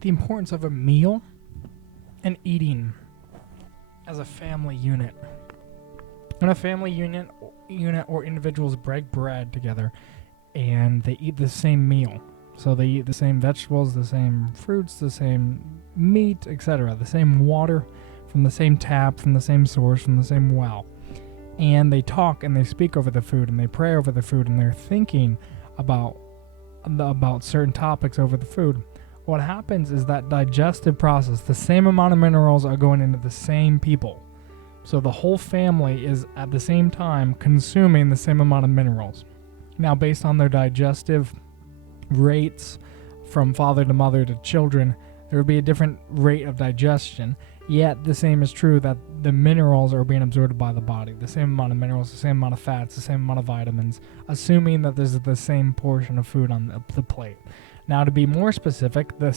the importance of a meal and eating as a family unit. When a family unit or individuals break bread together and they eat the same meal, so they eat the same vegetables, the same fruits, the same meat, etc., the same water from the same tap, from the same source, from the same well, and they talk and they speak over the food and they pray over the food and they're thinking about certain topics over the food. What happens is that digestive process, the same amount of minerals are going into the same people. So the whole family is at the same time consuming the same amount of minerals. Now, based on their digestive rates from father to mother to children, there would be a different rate of digestion. Yet the same is true that the minerals are being absorbed by the body. The same amount of minerals, the same amount of fats, the same amount of vitamins, assuming that there's the same portion of food on the plate. Now, to be more specific, the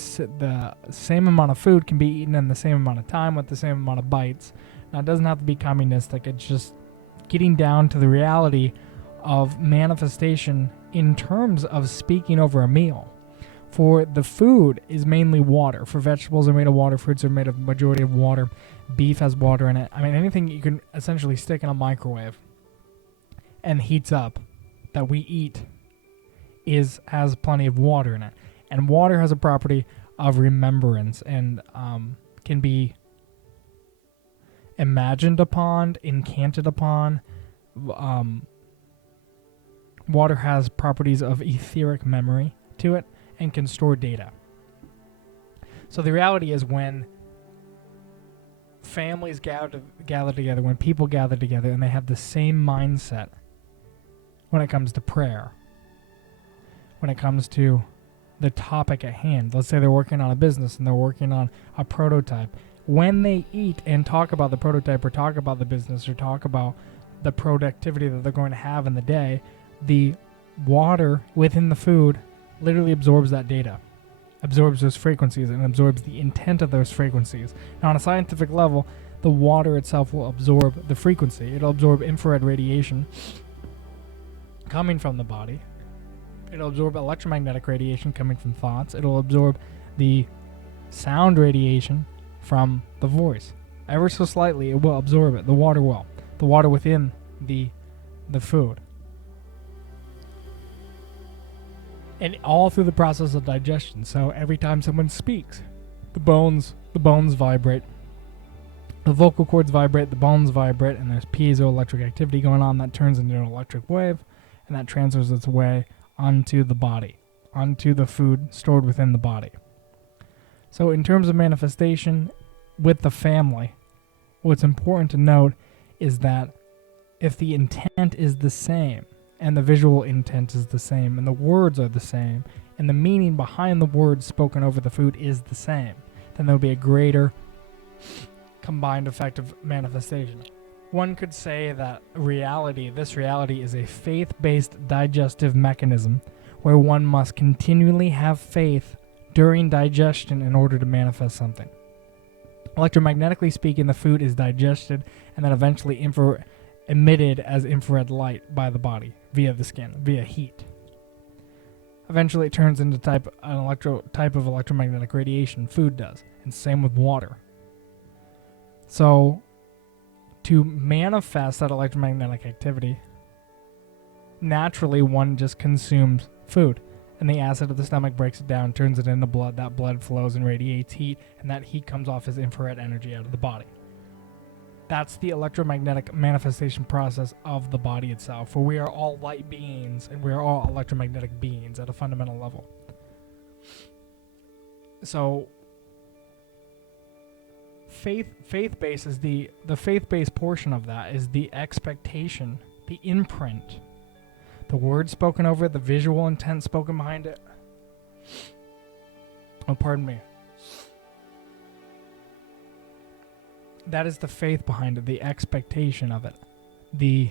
same amount of food can be eaten in the same amount of time with the same amount of bites. Now, it doesn't have to be communistic. It's just getting down to the reality of manifestation in terms of speaking over a meal. For the food is mainly water. For vegetables are made of water. Fruits are made of majority of water. Beef has water in it. I mean, anything you can essentially stick in a microwave and heats up that we eat has plenty of water in it. And water has a property of remembrance and can be imagined upon, incanted upon. Water has properties of etheric memory to it and can store data. So the reality is, when families gather together, when people gather together and they have the same mindset when it comes to prayer, when it comes to the topic at hand, let's say they're working on a business and they're working on a prototype, when they eat and talk about the prototype or talk about the business or talk about the productivity that they're going to have in the day, the water within the food literally absorbs that data, absorbs those frequencies, and absorbs the intent of those frequencies. Now, on a scientific level, the water itself will absorb the frequency. It'll absorb infrared radiation coming from the body. It'll absorb electromagnetic radiation coming from thoughts. It'll absorb the sound radiation from the voice. Ever so slightly, it will absorb it. The water will. The water within the food. And all through the process of digestion. So every time someone speaks, the bones vibrate. The vocal cords vibrate, the bones vibrate, and there's piezoelectric activity going on that turns into an electric wave, and that transfers its way onto the body, onto the food stored within the body. So in terms of manifestation with the family, what's important to note is that if the intent is the same, and the visual intent is the same, and the words are the same, and the meaning behind the words spoken over the food is the same, then there will be a greater combined effect of manifestation. One could say that this reality is a faith-based digestive mechanism where one must continually have faith during digestion in order to manifest something. Electromagnetically speaking, the food is digested and then eventually emitted as infrared light by the body via the skin, via heat. Eventually it turns into type of electromagnetic radiation. Food does, and same with water. So to manifest that electromagnetic activity, naturally one just consumes food, and the acid of the stomach breaks it down, turns it into blood. That blood flows and radiates heat, and that heat comes off as infrared energy out of the body. That's the electromagnetic manifestation process of the body itself, for we are all light beings and we are all electromagnetic beings at a fundamental level. So faith-based is the faith-based portion of that is the expectation, the imprint, the word spoken over it, the visual intent spoken behind it. Oh, pardon me. That is the faith behind it, the expectation of it, the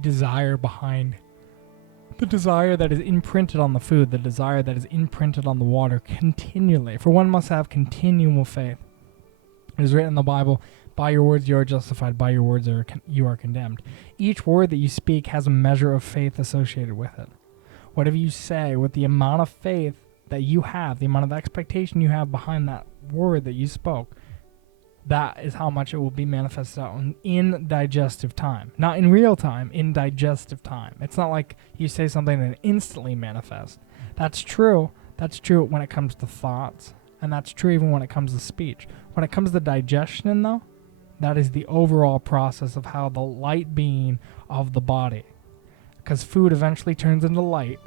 desire behind, the desire that is imprinted on the food, the desire that is imprinted on the water continually. For one must have continual faith. It is written in the Bible, by your words you are justified, by your words you are condemned. Each word that you speak has a measure of faith associated with it. Whatever you say, with the amount of faith that you have, the amount of expectation you have behind that word that you spoke, that is how much it will be manifested out in digestive time. Not in real time, in digestive time. It's not like you say something and it instantly manifests. That's true. That's true when it comes to thoughts, and that's true even when it comes to speech. When it comes to digestion, though, that is the overall process of how the light being of the body, because food eventually turns into light,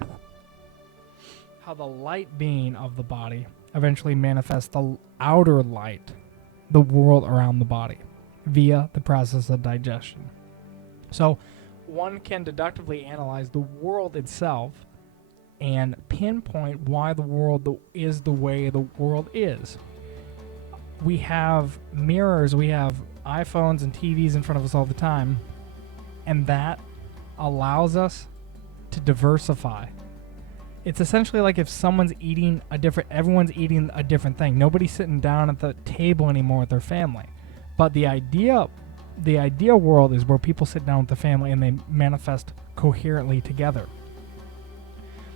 how the light being of the body eventually manifests the outer light, the world around the body, via the process of digestion. So one can deductively analyze the world itself and pinpoint why the world is the way the world is. We have mirrors, we have iPhones and TVs in front of us all the time, and that allows us to diversify. It's essentially like if someone's eating everyone's eating a different thing. Nobody's sitting down at the table anymore with their family. But the ideal world is where people sit down with the family and they manifest coherently together.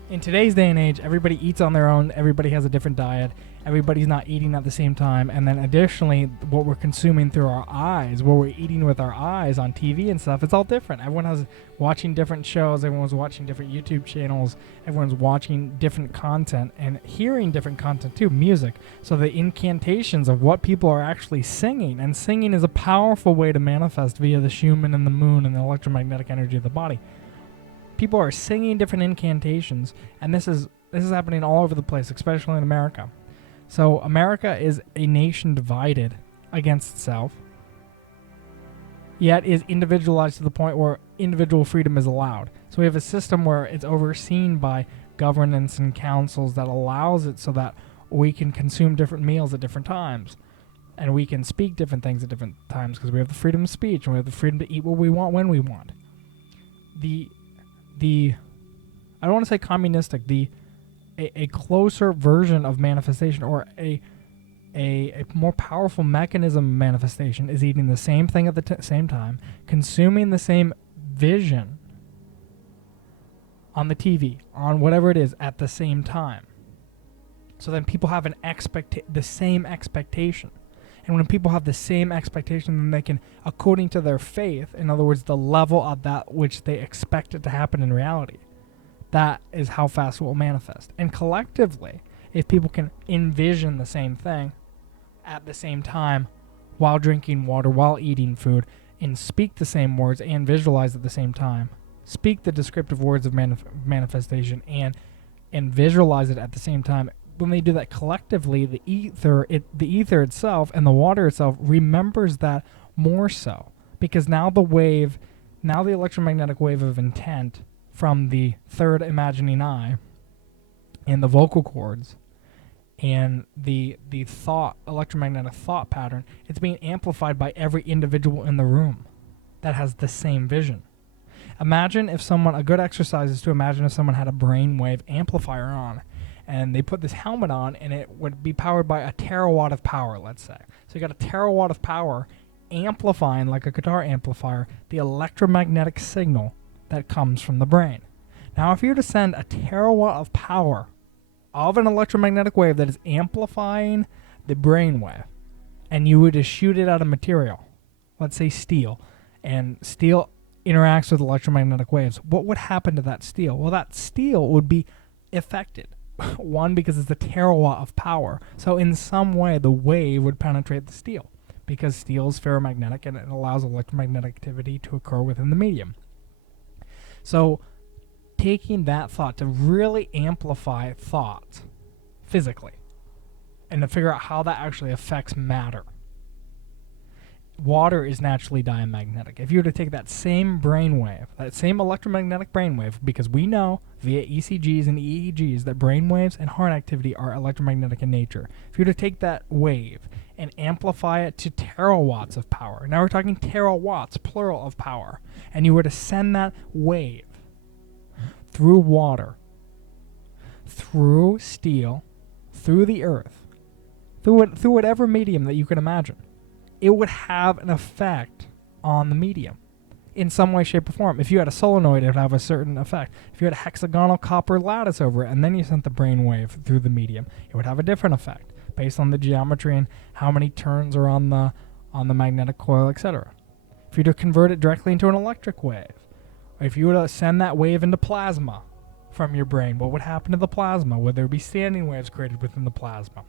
In today's day and age, everybody eats on their own, everybody has a different diet, everybody's not eating at the same time, and then additionally, what we're consuming through our eyes, what we're eating with our eyes on TV and stuff, it's all different. Everyone has watching different shows, everyone's watching different YouTube channels, everyone's watching different content, and hearing different content too, music. So the incantations of what people are actually singing, and singing is a powerful way to manifest via the Schumann and the moon and the electromagnetic energy of the body. People are singing different incantations, and this is happening all over the place, especially in America. So America is a nation divided against itself, yet is individualized to the point where individual freedom is allowed. So we have a system where it's overseen by governance and councils that allows it so that we can consume different meals at different times, and we can speak different things at different times because we have the freedom of speech and we have the freedom to eat what we want when we want. I don't want to say communistic, a closer version of manifestation, or a more powerful mechanism of manifestation, is eating the same thing at the same time, consuming the same vision on the TV, on whatever it is, at the same time. So then people have the same expectation. And when people have the same expectation, then they can, according to their faith, in other words, the level of that which they expect it to happen in reality, that is how fast it will manifest. And collectively, if people can envision the same thing at the same time, while drinking water, while eating food, and speak the same words and visualize at the same time, speak the descriptive words of manifestation and visualize it at the same time, when they do that collectively, the ether itself and the water itself remembers that more so, because now the electromagnetic wave of intent from the third imagining eye and the vocal cords and the electromagnetic thought pattern, it's being amplified by every individual in the room that has the same vision. Imagine if a good exercise is to imagine if someone had a brainwave amplifier on, and they put this helmet on, and it would be powered by a terawatt of power, let's say. So you got a terawatt of power amplifying, like a guitar amplifier, the electromagnetic signal that comes from the brain. Now, if you were to send a terawatt of power of an electromagnetic wave that is amplifying the brain wave, and you were to shoot it at a material, let's say steel, and steel interacts with electromagnetic waves, what would happen to that steel? Well, that steel would be affected. One, because it's a terawatt of power. So in some way, the wave would penetrate the steel, because steel is ferromagnetic and it allows electromagnetic activity to occur within the medium. So taking that thought to really amplify thought physically and to figure out how that actually affects matter. Water is naturally diamagnetic. If you were to take that same brainwave, that same electromagnetic brainwave, because we know via ECGs and EEGs that brainwaves and heart activity are electromagnetic in nature. If you were to take that wave and amplify it to terawatts of power, now we're talking terawatts, plural, of power, and you were to send that wave through water, through steel, through the earth, through whatever medium that you can imagine, it would have an effect on the medium. in some way, shape, or form. If you had a solenoid, it would have a certain effect. If you had a hexagonal copper lattice over it, and then you sent the brainwave through the medium, it would have a different effect based on the geometry and how many turns are on the magnetic coil, etc. If you were to convert it directly into an electric wave, or if you were to send that wave into plasma from your brain, what would happen to the plasma? Would there be standing waves created within the plasma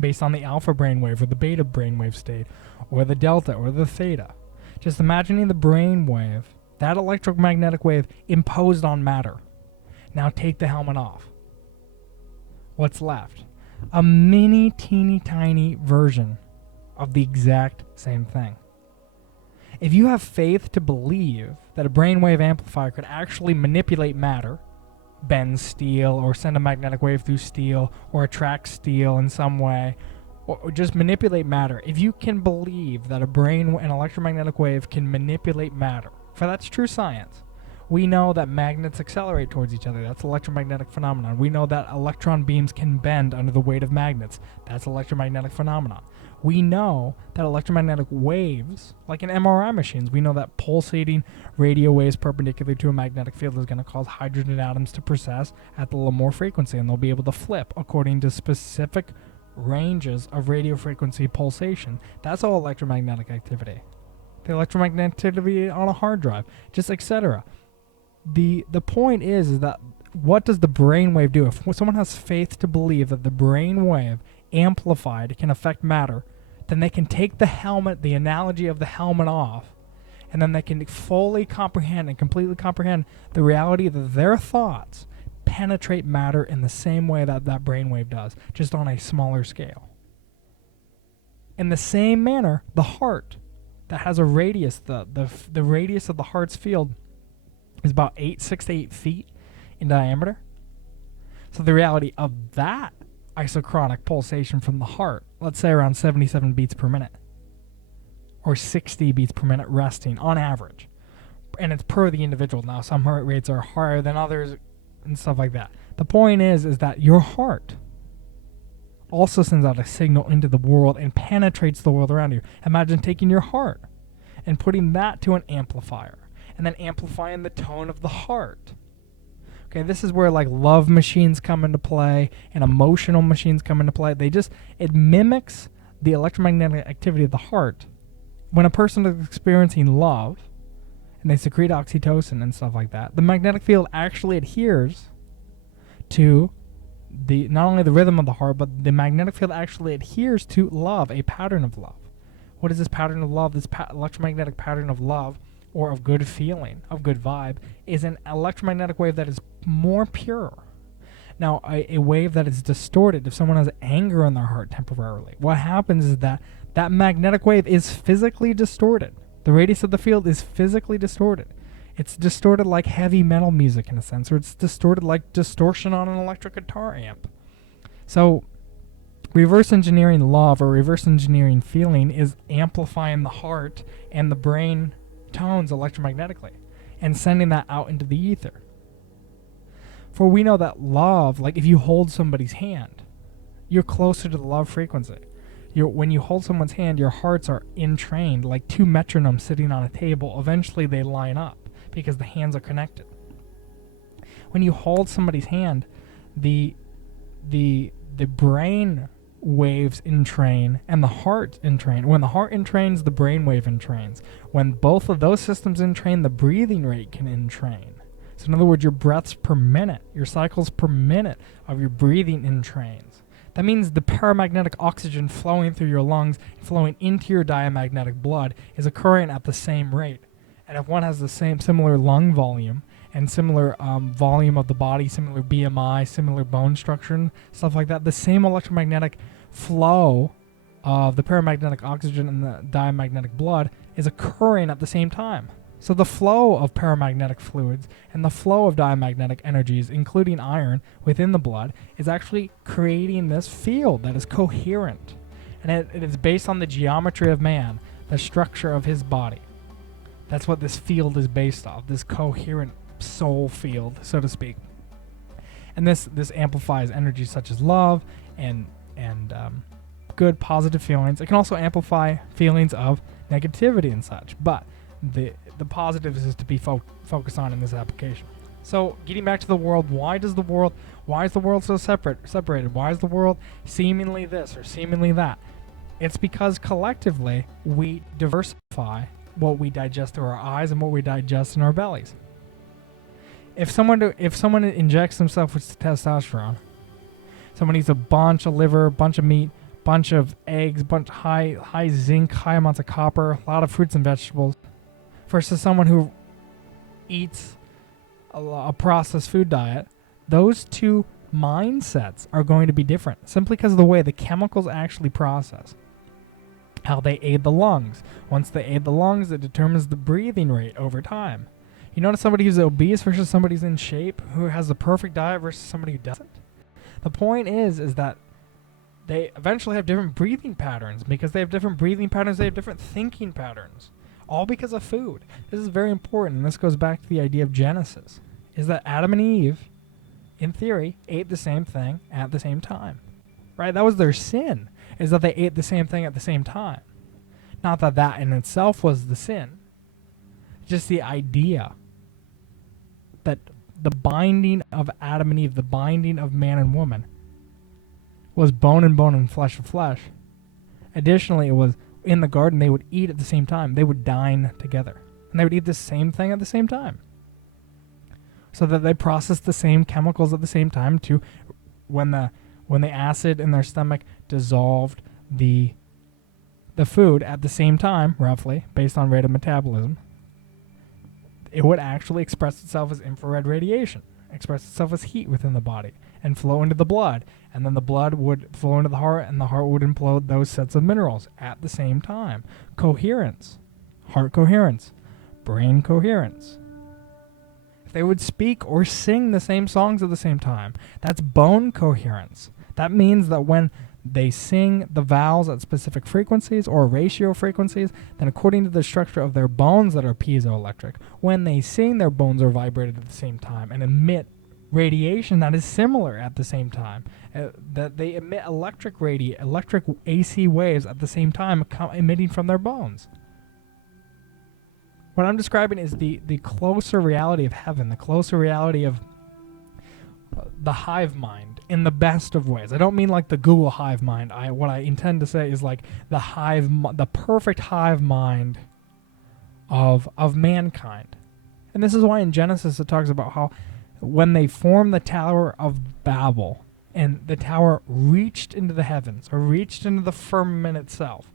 based on the alpha brainwave or the beta brainwave state, or the delta or the theta? Just imagining the brainwave, that electromagnetic wave imposed on matter. Now take the helmet off. What's left? A mini, teeny, tiny version of the exact same thing. If you have faith to believe that a brainwave amplifier could actually manipulate matter, bend steel or send a magnetic wave through steel or attract steel in some way, or just manipulate matter, if you can believe that an electromagnetic wave can manipulate matter, for that's true science. We know that magnets accelerate towards each other. That's electromagnetic phenomenon. We know that electron beams can bend under the weight of magnets. That's electromagnetic phenomenon. We know that electromagnetic waves, like in MRI machines, we know that pulsating radio waves perpendicular to a magnetic field is going to cause hydrogen atoms to precess at the Lamour frequency, and they'll be able to flip according to specific ranges of radio frequency pulsation. That's all electromagnetic activity. The electromagnetic activity on a hard drive, just etc. The point is that what does the brainwave do? If someone has faith to believe that the brainwave amplified can affect matter, then they can take the helmet, the analogy of the helmet off, and then they can fully comprehend and completely comprehend the reality that their thoughts penetrate matter in the same way that that brainwave does, just on a smaller scale. In the same manner, the heart that has a radius, the radius of the heart's field is about 6 to 8 feet in diameter. So the reality of that isochronic pulsation from the heart, let's say around 77 beats per minute, or 60 beats per minute resting on average. And it's per the individual. Now, some heart rates are higher than others and stuff like that. The point is that your heart also sends out a signal into the world and penetrates the world around you. Imagine taking your heart and putting that to an amplifier, and then amplifying the tone of the heart. Okay, this is where like love machines come into play and emotional machines come into play. It mimics the electromagnetic activity of the heart. When a person is experiencing love and they secrete oxytocin and stuff like that, the magnetic field actually adheres to not only the rhythm of the heart, but the magnetic field actually adheres to love, a pattern of love. What is this pattern of love? This electromagnetic pattern of love, or of good feeling, of good vibe, is an electromagnetic wave that is more pure. Now, a wave that is distorted, if someone has anger in their heart temporarily, what happens is that magnetic wave is physically distorted. The radius of the field is physically distorted. It's distorted like heavy metal music in a sense, or it's distorted like distortion on an electric guitar amp. So, reverse engineering love or reverse engineering feeling is amplifying the heart and the brain tones electromagnetically and sending that out into the ether. For we know that love, like if you hold somebody's hand, you're closer to the love frequency. When you hold someone's hand, your hearts are entrained like two metronomes sitting on a table. Eventually they line up because the hands are connected. When you hold somebody's hand, the brain waves entrain and the heart entrain. When the heart entrains, the brain wave entrains. When both of those systems entrain, the breathing rate can entrain. So in other words, your breaths per minute, your cycles per minute of your breathing entrains. That means the paramagnetic oxygen flowing through your lungs, flowing into your diamagnetic blood, is occurring at the same rate. And if one has the similar lung volume and similar volume of the body, similar BMI, similar bone structure, and stuff like that, the same electromagnetic flow of the paramagnetic oxygen in the diamagnetic blood is occurring at the same time. So the flow of paramagnetic fluids and the flow of diamagnetic energies, including iron, within the blood is actually creating this field that is coherent. And it is based on the geometry of man, the structure of his body. That's what this field is based off, this coherent soul field, so to speak. And this amplifies energies such as love and good positive feelings. It can also amplify feelings of negativity and such. But the positives is to be focused on in this application. So getting back to the world, why is the world so separated? Why is the world seemingly this or seemingly that? It's because collectively we diversify what we digest through our eyes and what we digest in our bellies. If someone injects themselves with testosterone, someone eats a bunch of liver, a bunch of meat, bunch of eggs, bunch high zinc, high amounts of copper, a lot of fruits and vegetables, versus someone who eats a processed food diet, those two mindsets are going to be different simply because of the way the chemicals actually process, how they aid the lungs. Once they aid the lungs, it determines the breathing rate over time. You notice somebody who's obese versus somebody who's in shape, who has the perfect diet versus somebody who doesn't? The point is that they eventually have different breathing patterns. Because they have different breathing patterns, they have different thinking patterns. All because of food. This is very important, and this goes back to the idea of Genesis, is that Adam and Eve, in theory, ate the same thing at the same time. Right? That was their sin, is that they ate the same thing at the same time. Not that that in itself was the sin. Just the idea that the binding of Adam and Eve, the binding of man and woman, was bone and bone and flesh of flesh. Additionally, it was in the garden, they would eat at the same time. They would dine together. And they would eat the same thing at the same time. So that they processed the same chemicals at the same time to when the acid in their stomach dissolved the food at the same time, roughly, based on rate of metabolism, it would actually express itself as infrared radiation, express itself as heat within the body, and flow into the blood. And then the blood would flow into the heart, and the heart would implode those sets of minerals at the same time. Coherence. Heart coherence. Brain coherence. If they would speak or sing the same songs at the same time, that's bone coherence. That means that when they sing the vowels at specific frequencies or ratio frequencies, then according to the structure of their bones that are piezoelectric, when they sing, their bones are vibrated at the same time and emit radiation that is similar at the same time. That they emit electric AC waves at the same time emitting from their bones. What I'm describing is the closer reality of heaven, the closer reality of the hive mind in the best of ways. I don't mean like the Google hive mind. What I intend to say is like the perfect hive mind of mankind. And this is why in Genesis it talks about how when they formed the Tower of Babel and the tower reached into the heavens or reached into the firmament itself,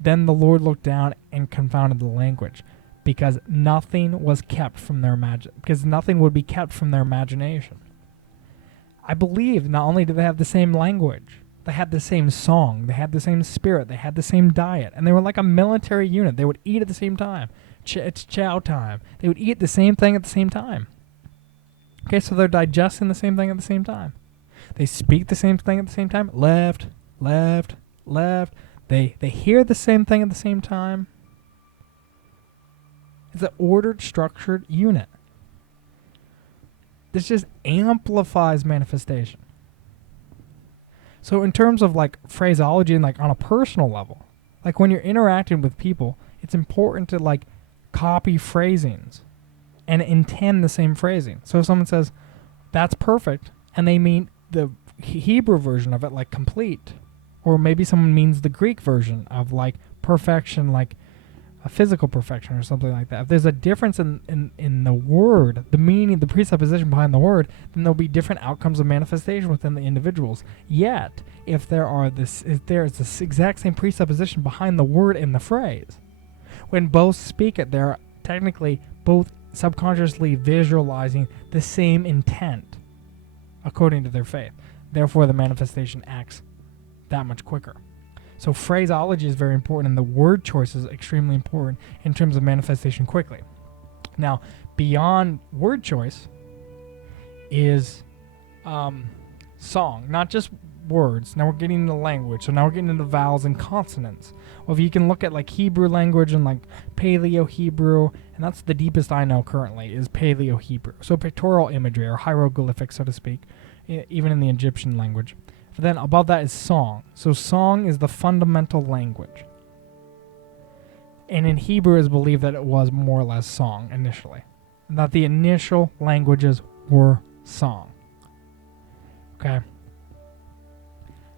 then the Lord looked down and confounded the language, because nothing was kept from their nothing would be kept from their imagination. I believe not only did they have the same language, they had the same song, they had the same spirit, they had the same diet, and they were like a military unit. They would eat at the same time. It's chow time. They would eat the same thing at the same time. Okay, so they're digesting the same thing at the same time. They speak the same thing at the same time. Left, left, left. They hear the same thing at the same time. It's an ordered, structured unit. This just amplifies manifestation. So in terms of like phraseology and like on a personal level, like when you're interacting with people, it's important to like copy phrasings and intend the same phrasing. So if someone says, that's perfect, and they mean the Hebrew version of it, like complete, or maybe someone means the Greek version of like perfection, like a physical perfection or something like that. If there's a difference in the word, the meaning, the presupposition behind the word, then there'll be different outcomes of manifestation within the individuals. Yet, if there's this exact same presupposition behind the word and the phrase, when both speak it, they're technically both subconsciously visualizing the same intent according to their faith. Therefore, the manifestation acts that much quicker. So phraseology is very important, and the word choice is extremely important in terms of manifestation quickly. Now, beyond word choice is song, not just words. Now we're getting into language, so now we're getting into vowels and consonants. Well, if you can look at like Hebrew language and like Paleo-Hebrew, and that's the deepest I know currently, is Paleo-Hebrew. So pictorial imagery, or hieroglyphics, so to speak, even in the Egyptian language. But then above that is song. So song is the fundamental language. And in Hebrew, it's believed that it was more or less song initially. And that the initial languages were song. Okay.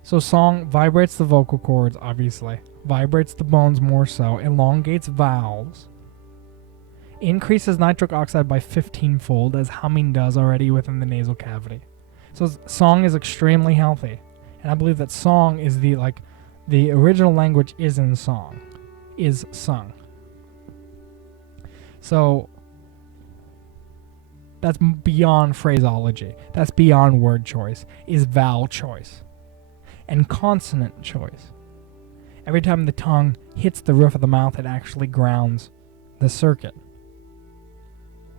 So song vibrates the vocal cords, obviously. Vibrates the bones more so. Elongates vowels. Increases nitric oxide by 15-fold, as humming does already within the nasal cavity. So song is extremely healthy. And I believe that song is the original language is in song. Is sung. So that's beyond phraseology. That's beyond word choice. Is vowel choice. And consonant choice. Every time the tongue hits the roof of the mouth, it actually grounds the circuit.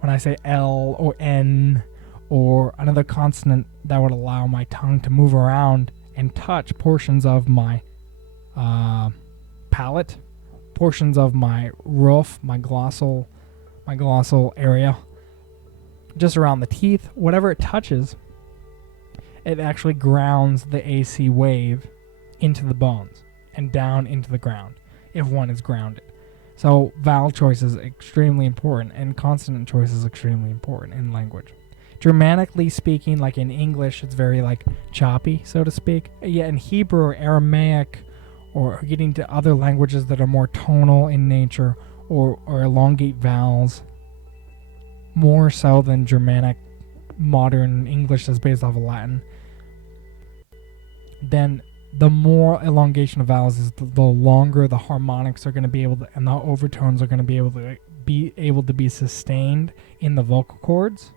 When I say L or N or another consonant that would allow my tongue to move around and touch portions of my palate, portions of my roof, my glossal area, just around the teeth, whatever it touches, it actually grounds the AC wave into the bones and down into the ground if one is grounded. So vowel choice is extremely important, and consonant choice is extremely important in language. Germanically speaking, like in English, it's very choppy, so to speak. Yet in Hebrew or Aramaic, or getting to other languages that are more tonal in nature or elongate vowels, more so than Germanic modern English that's based off of Latin, then the more elongation of vowels is, the longer the harmonics are going to be able to, and the overtones are going to be able to be sustained in the vocal cords,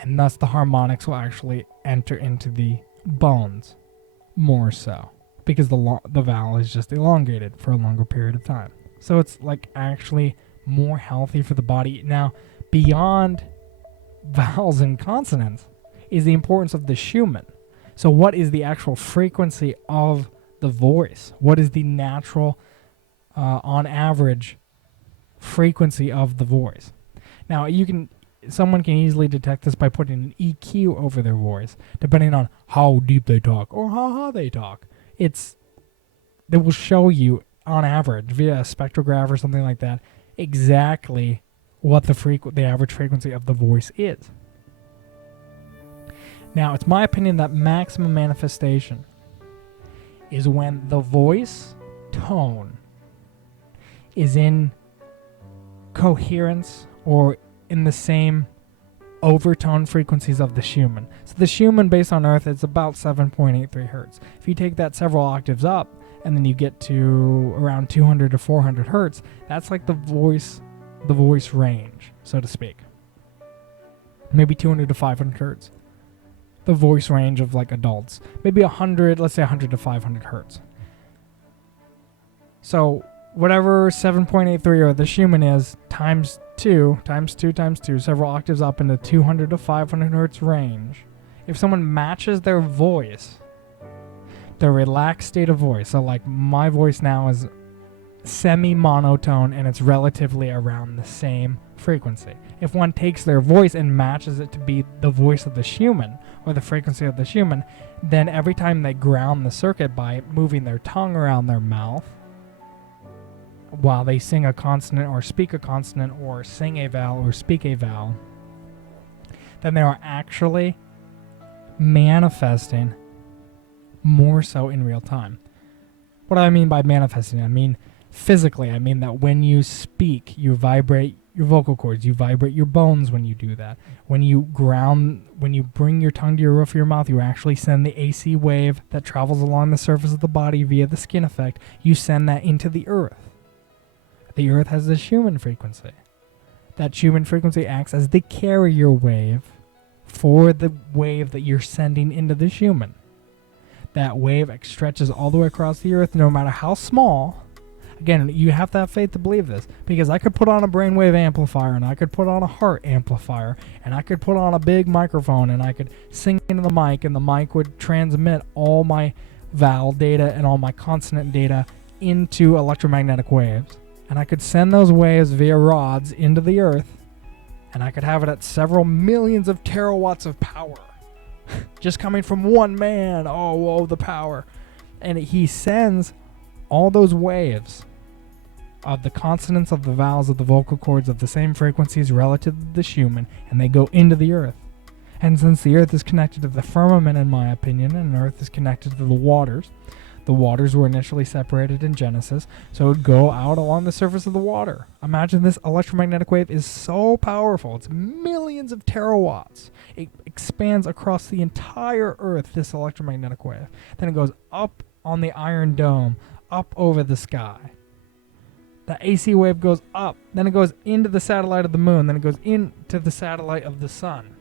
and thus the harmonics will actually enter into the bones more so, because the vowel is just elongated for a longer period of time. So it's actually more healthy for the body. Now, beyond vowels and consonants is the importance of the Schumann. So what is the actual frequency of the voice? What is the natural, on average, frequency of the voice? Now, someone can easily detect this by putting an EQ over their voice, depending on how deep they talk or how high they talk. They will show you, on average, via a spectrograph or something like that, exactly what the average frequency of the voice is. Now, it's my opinion that maximum manifestation is when the voice tone is in coherence or in the same overtone frequencies of the Schumann. So the Schumann based on Earth is about 7.83 hertz. If you take that several octaves up and then you get to around 200 to 400 hertz, that's like the voice range, so to speak. Maybe 200 to 500 hertz. The voice range of adults. Maybe 100, let's say 100 to 500 hertz. So whatever 7.83 or the Schumann is, times 2, several octaves up in the 200 to 500 hertz range. If someone matches their voice, the relaxed state of voice, so my voice now is semi-monotone and it's relatively around the same frequency. If one takes their voice and matches it to be the voice of the Schumann or the frequency of the Schumann, then every time they ground the circuit by moving their tongue around their mouth while they sing a consonant or speak a consonant or sing a vowel or speak a vowel, then they are actually manifesting more so in real time. What do I mean by manifesting? I mean physically. I mean that when you speak, you vibrate your vocal cords, you vibrate your bones when you do that. When you bring your tongue to your roof of your mouth, you actually send the AC wave that travels along the surface of the body via the skin effect. You send that into the earth. The earth has a Schumann frequency. That Schumann frequency acts as the carrier wave for the wave that you're sending into the Schumann. That wave stretches all the way across the earth, no matter how small. Again, you have to have faith to believe this, because I could put on a brainwave amplifier, and I could put on a heart amplifier, and I could put on a big microphone, and I could sing into the mic, and the mic would transmit all my vowel data and all my consonant data into electromagnetic waves. And I could send those waves via rods into the earth, and I could have it at several millions of terawatts of power. Just coming from one man. Oh, whoa, the power. And he sends all those waves of the consonants of the vowels of the vocal cords of the same frequencies relative to the Schumann, and they go into the earth. And since the earth is connected to the firmament, in my opinion, and earth is connected to the waters were initially separated in Genesis, so it would go out along the surface of the water. Imagine this electromagnetic wave is so powerful. It's millions of terawatts. It expands across the entire earth, this electromagnetic wave. Then it goes up on the Iron Dome, up over the sky. The AC wave goes up, then it goes into the satellite of the moon, then it goes into the satellite of the sun.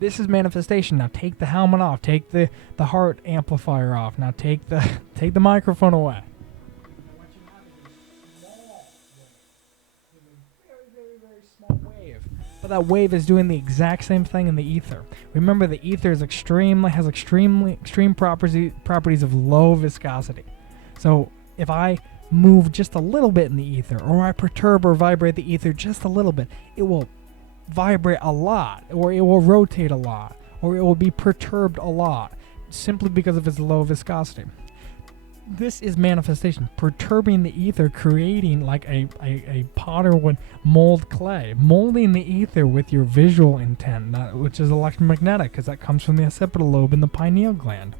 This is manifestation. Now take the helmet off. Take the heart amplifier off. Now take the microphone away. What you have is a very small wave. But that wave is doing the exact same thing in the ether. Remember, the ether is extreme properties of low viscosity. So if I move just a little bit in the ether, or I perturb or vibrate the ether just a little bit, it will vibrate a lot, or it will rotate a lot, or it will be perturbed a lot, simply because of its low viscosity. This is manifestation, perturbing the ether, creating like a potter would mold clay, molding the ether with your visual intent, which is electromagnetic, because that comes from the occipital lobe in the pineal gland.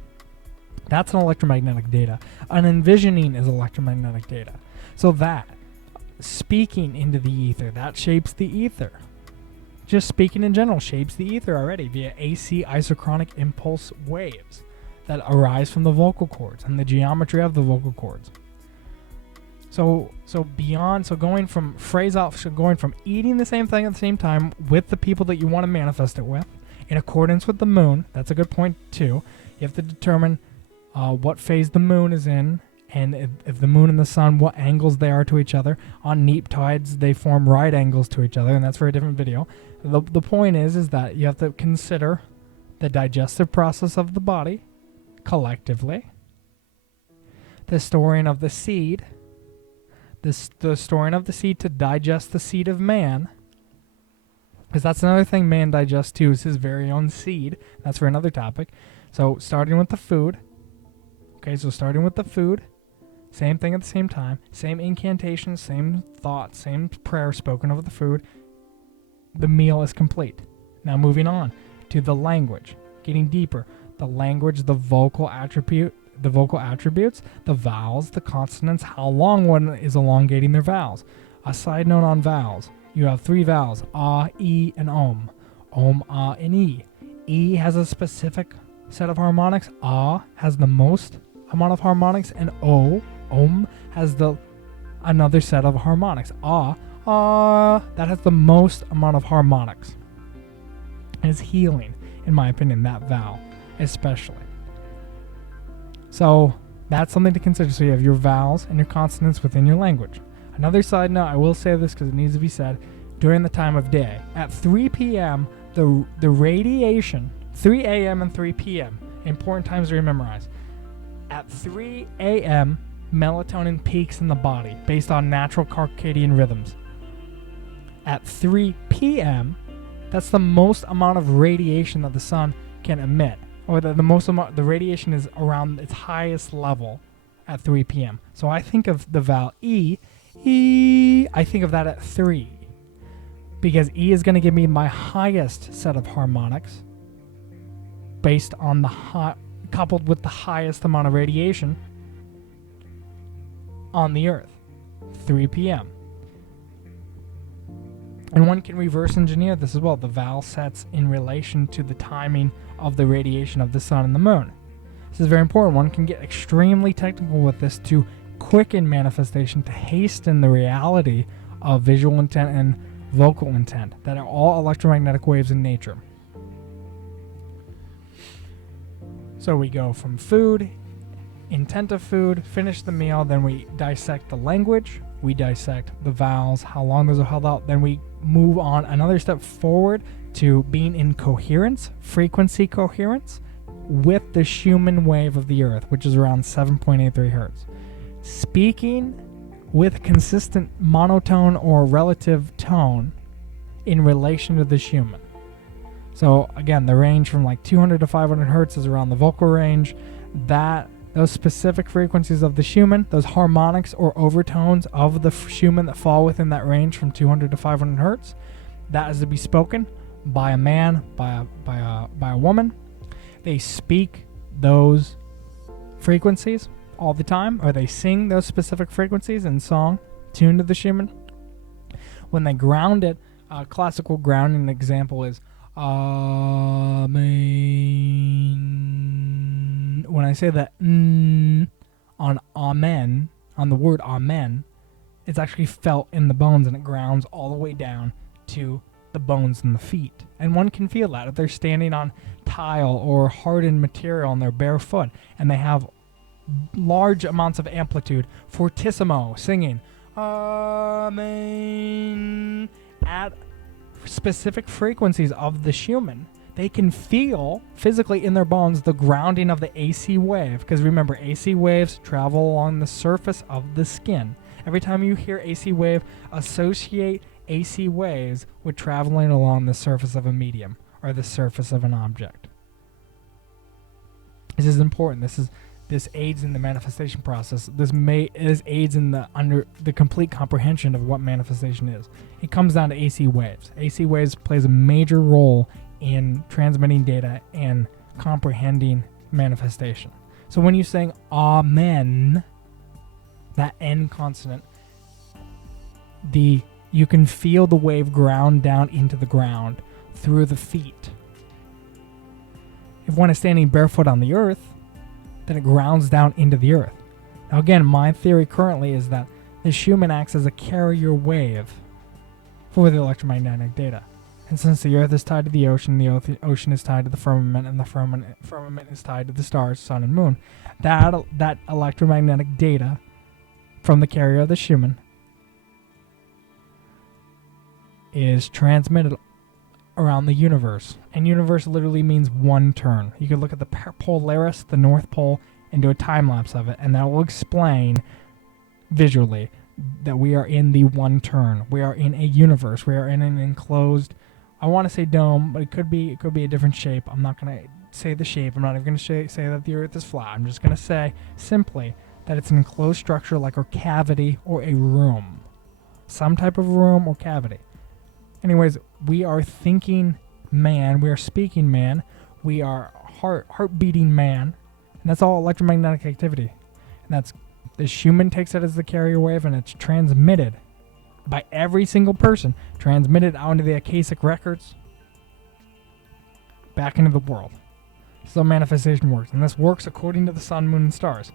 That's an electromagnetic data. An envisioning is electromagnetic data. So that, speaking into the ether, that shapes the ether. Just speaking in general shapes the ether already via AC isochronic impulse waves that arise from the vocal cords and the geometry of the vocal cords. So going from eating the same thing at the same time with the people that you want to manifest it with, in accordance with the moon. That's a good point too. You have to determine what phase the moon is in, and if the moon and the sun, what angles they are to each other. On neap tides, they form right angles to each other, and that's for a different video. The point is that you have to consider the digestive process of the body collectively, the storing of the seed, the storing of the seed to digest the seed of man, because that's another thing man digests too, is his very own seed. That's for another topic. So starting with the food. Okay, so starting with the food, same thing at the same time, same incantation, same thought, same prayer spoken over the food. The meal is complete. Now moving on to the language, getting deeper. The language, the vocal attributes, the vowels, the consonants, how long one is elongating their vowels. A side note on vowels, you have 3 vowels, ah, e, and om. Om, ah, and e. E has a specific set of harmonics. Ah has the most amount of harmonics, and om has another set of harmonics. Ah, that has the most amount of harmonics. And it's healing, in my opinion, that vowel especially. So that's something to consider. So you have your vowels and your consonants within your language. Another side note, I will say this because it needs to be said, during the time of day. At 3 p.m., the radiation, 3 a.m. and 3 p.m., important times to memorize. At 3 a.m., melatonin peaks in the body based on natural circadian rhythms. At 3 p.m., that's the most amount of radiation that the sun can emit, or the most amount, the radiation is around its highest level at 3 p.m. So I think of the vowel E, I think of that at 3, because E is going to give me my highest set of harmonics based on coupled with the highest amount of radiation on the earth, 3 p.m. And one can reverse engineer this as well. The vowel sets in relation to the timing of the radiation of the sun and the moon. This is very important. One can get extremely technical with this to quicken manifestation, to hasten the reality of visual intent and vocal intent that are all electromagnetic waves in nature. So we go from food, intent of food, finish the meal, then we dissect the language, we dissect the vowels, how long those are held out, then we move on another step forward to being in coherence, frequency coherence, with the Schumann wave of the earth, which is around 7.83 hertz. Speaking with consistent monotone or relative tone in relation to the Schumann. So again, the range from like 200 to 500 hertz is around the vocal range. That those specific frequencies of the Schumann, those harmonics or overtones of the Schumann that fall within that range from 200 to 500 hertz, that is to be spoken by a man, by a woman. They speak those frequencies all the time, or they sing those specific frequencies in song tuned to the Schumann. When they ground it, a classical grounding example is Amen. When I say the on Amen, on the word Amen, it's actually felt in the bones, and it grounds all the way down to the bones in the feet. And one can feel that if they're standing on tile or hardened material on their bare foot, and they have large amounts of amplitude, fortissimo, singing Amen at specific frequencies of the Schumann. They can feel physically in their bones the grounding of the AC wave, because remember, AC waves travel along the surface of the skin. Every time you hear AC wave, associate AC waves with traveling along the surface of a medium or the surface of an object. This is important. This aids in the manifestation process. This aids in the complete comprehension of what manifestation is. It comes down to AC waves. AC waves plays a major role in transmitting data and comprehending manifestation. So when you sing Amen, that N consonant, you can feel the wave ground down into the ground through the feet. If one is standing barefoot on the earth, then it grounds down into the earth. Now again, my theory currently is that the Schumann acts as a carrier wave for the electromagnetic data. And since the earth is tied to the ocean is tied to the firmament, and the firmament is tied to the stars, sun and moon, that electromagnetic data from the carrier of the Schumann is transmitted around the universe. And universe literally means one turn. You could look at the Polaris, the North Pole, and do a time lapse of it, and that will explain visually that we are in the one turn. We are in a universe. We are in an enclosed, I want to say dome, but it could be a different shape. I'm not going to say the shape. I'm not even going to say that the earth is flat. I'm just going to say simply that it's an enclosed structure like a cavity or a room. Some type of room or cavity. Anyways, we are thinking man, we are speaking man, we are heart-beating man, and that's all electromagnetic activity. And that's, the Schumann takes it as the carrier wave, and it's transmitted by every single person, transmitted out into the Akashic records, back into the world. So manifestation works, and this works according to the sun, moon, and stars.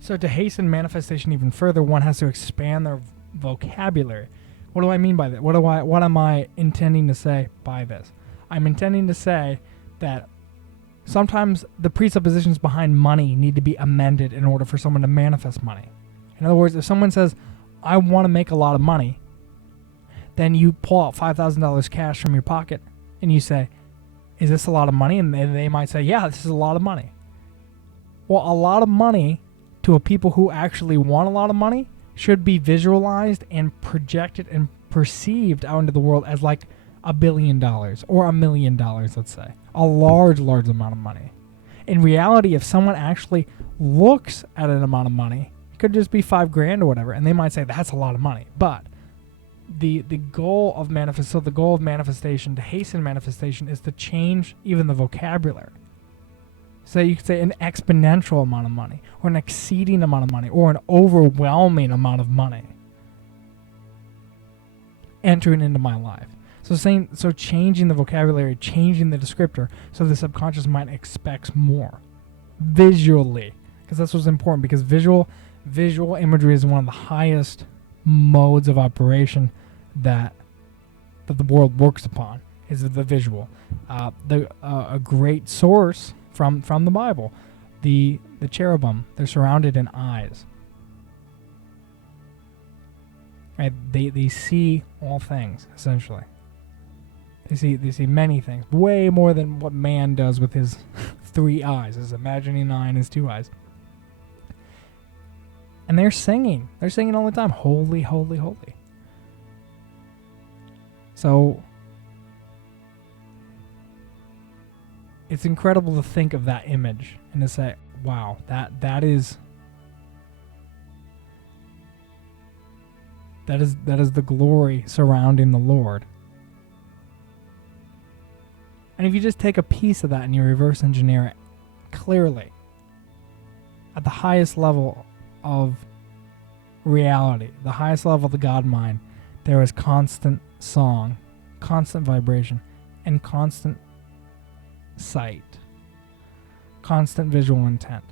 So to hasten manifestation even further, one has to expand their vocabulary. What do I mean by that? What am I intending to say by this? I'm intending to say that sometimes the presuppositions behind money need to be amended in order for someone to manifest money. In other words, if someone says, I want to make a lot of money, then you pull out $5,000 cash from your pocket and you say, is this a lot of money? And they might say, yeah, this is a lot of money. Well, a lot of money to a people who actually want a lot of money should be visualized and projected and perceived out into the world as like $1 billion or $1 million, let's say. A large amount of money. In reality, if someone actually looks at an amount of money, it could just be $5,000 or whatever, and they might say that's a lot of money. But the goal of manifestation, to hasten manifestation, is to change even the vocabulary. So you could say an exponential amount of money, or an exceeding amount of money, or an overwhelming amount of money entering into my life. So changing the vocabulary, changing the descriptor, so the subconscious mind expects more visually, because that's what's important. Because visual imagery is one of the highest modes of operation that the world works upon. Is the visual. A great source from the Bible, the cherubim, they're surrounded in eyes. Right? They see all things, essentially. They see many things, way more than what man does with his 3 eyes, his imagining eye and his 2 eyes. And they're singing all the time, holy, holy, holy. So it's incredible to think of that image and to say, wow, that is the glory surrounding the Lord. And if you just take a piece of that and you reverse engineer it clearly, at the highest level of reality, the highest level of the God mind, there is constant song, constant vibration, and constant sight, constant visual intent,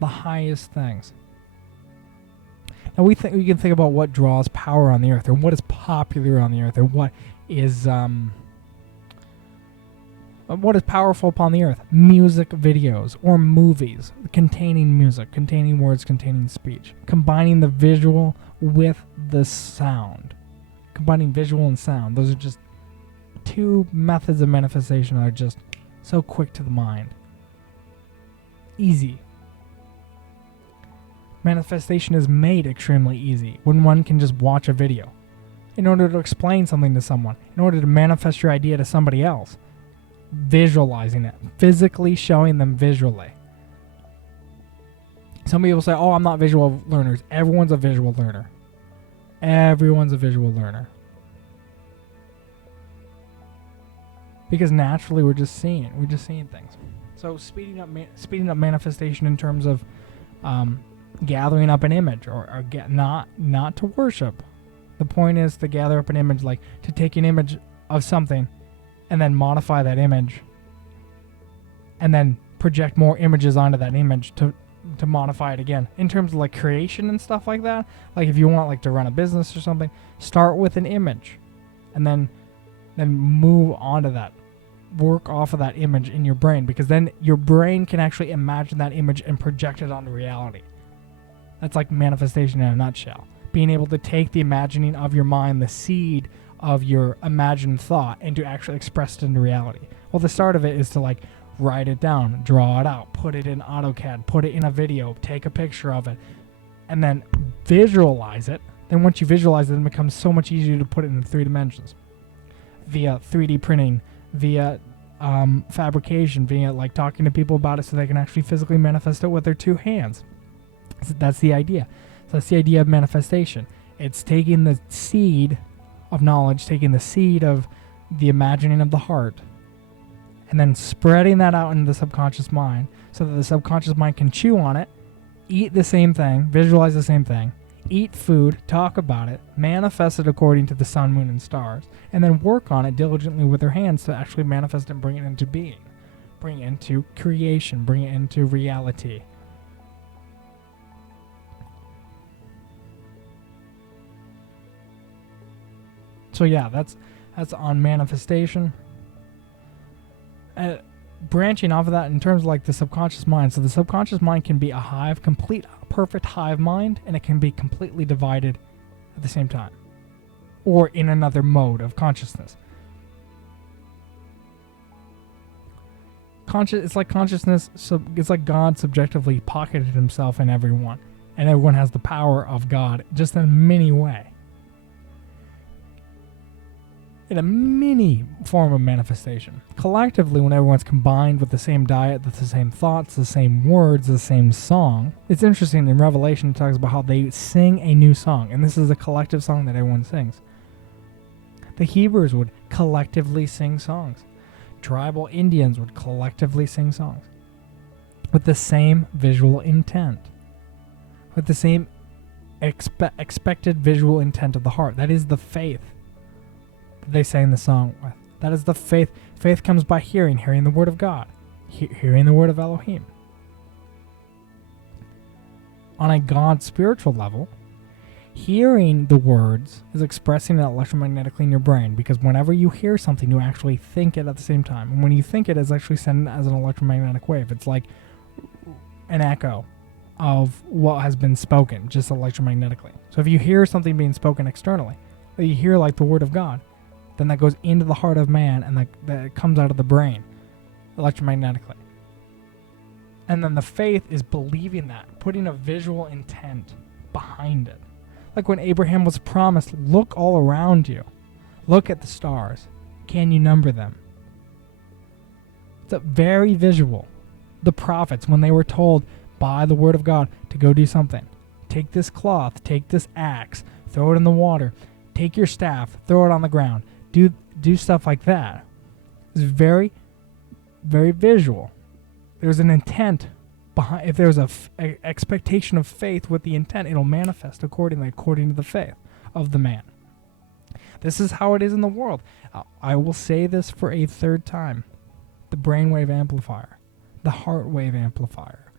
the highest things. Now we can think about what draws power on the earth, or what is popular on the earth, or what is powerful upon the earth. Music videos or movies containing music, containing words, containing speech, combining the visual with the sound, combining visual and sound. Those are just two methods of manifestation that are just so quick to the mind. Easy. Manifestation is made extremely easy when one can just watch a video. In order to explain something to someone, in order to manifest your idea to somebody else, visualizing it, physically showing them visually. Some people say, oh, I'm not visual learners. Everyone's a visual learner. Everyone's a visual learner. Because naturally we're just seeing things. So speeding up manifestation in terms of gathering up an image, or not to worship. The point is to gather up an image, like to take an image of something and then modify that image and then project more images onto that image to modify it again. In terms of like creation and stuff like that, like if you want like to run a business or something, start with an image and then move on to that. Work off of that image in your brain, because then your brain can actually imagine that image and project it onto reality. That's like manifestation in a nutshell. Being able to take the imagining of your mind, the seed of your imagined thought, and to actually express it into reality. Well, the start of it is to like write it down, draw it out, put it in AutoCAD, put it in a video, take a picture of it, and then visualize it. Then once you visualize it, it becomes so much easier to put it in 3 dimensions via 3D printing, via fabrication, via like talking to people about it so they can actually physically manifest it with their 2 hands. So that's the idea. So that's the idea of manifestation. It's taking the seed of knowledge, taking the seed of the imagining of the heart, and then spreading that out into the subconscious mind so that the subconscious mind can chew on it, eat the same thing, visualize the same thing, eat food, talk about it, manifest it according to the sun, moon, and stars, and then work on it diligently with their hands to actually manifest and bring it into being, bring it into creation, bring it into reality. So yeah, that's on manifestation. Branching off of that in terms of like the subconscious mind. So the subconscious mind can be a hive, complete, perfect hive mind, and it can be completely divided at the same time, or in another mode of consciousness. It's like consciousness. It's like God subjectively pocketed himself in everyone, and everyone has the power of God, just in a mini way. In a mini form of manifestation. Collectively, when everyone's combined with the same diet, the same thoughts, the same words, the same song. It's interesting, in Revelation it talks about how they sing a new song, and this is a collective song that everyone sings. The Hebrews would collectively sing songs. Tribal Indians would collectively sing songs. With the same visual intent. With the same expected visual intent of the heart. That is the faith they sang the song with. That is the faith. Faith comes by hearing the word of God, hearing the word of Elohim. On a God spiritual level, hearing the words is expressing it electromagnetically in your brain, because whenever you hear something, you actually think it at the same time. And when you think it, it's actually sent as an electromagnetic wave. It's like an echo of what has been spoken, just electromagnetically. So if you hear something being spoken externally, you hear like the word of God, then that goes into the heart of man, and that comes out of the brain electromagnetically. And then the faith is believing that, putting a visual intent behind it. Like when Abraham was promised, look all around you. Look at the stars. Can you number them? It's a very visual. The prophets, when they were told by the word of God to go do something, take this cloth, take this axe, throw it in the water, take your staff, throw it on the ground, do stuff like that. It's very, very visual. There's an intent behind. If there's a expectation of faith with the intent, it'll manifest accordingly, according to the faith of the man. This is how it is in the world. I will say this for a third time. The brainwave amplifier, the heart wave amplifier,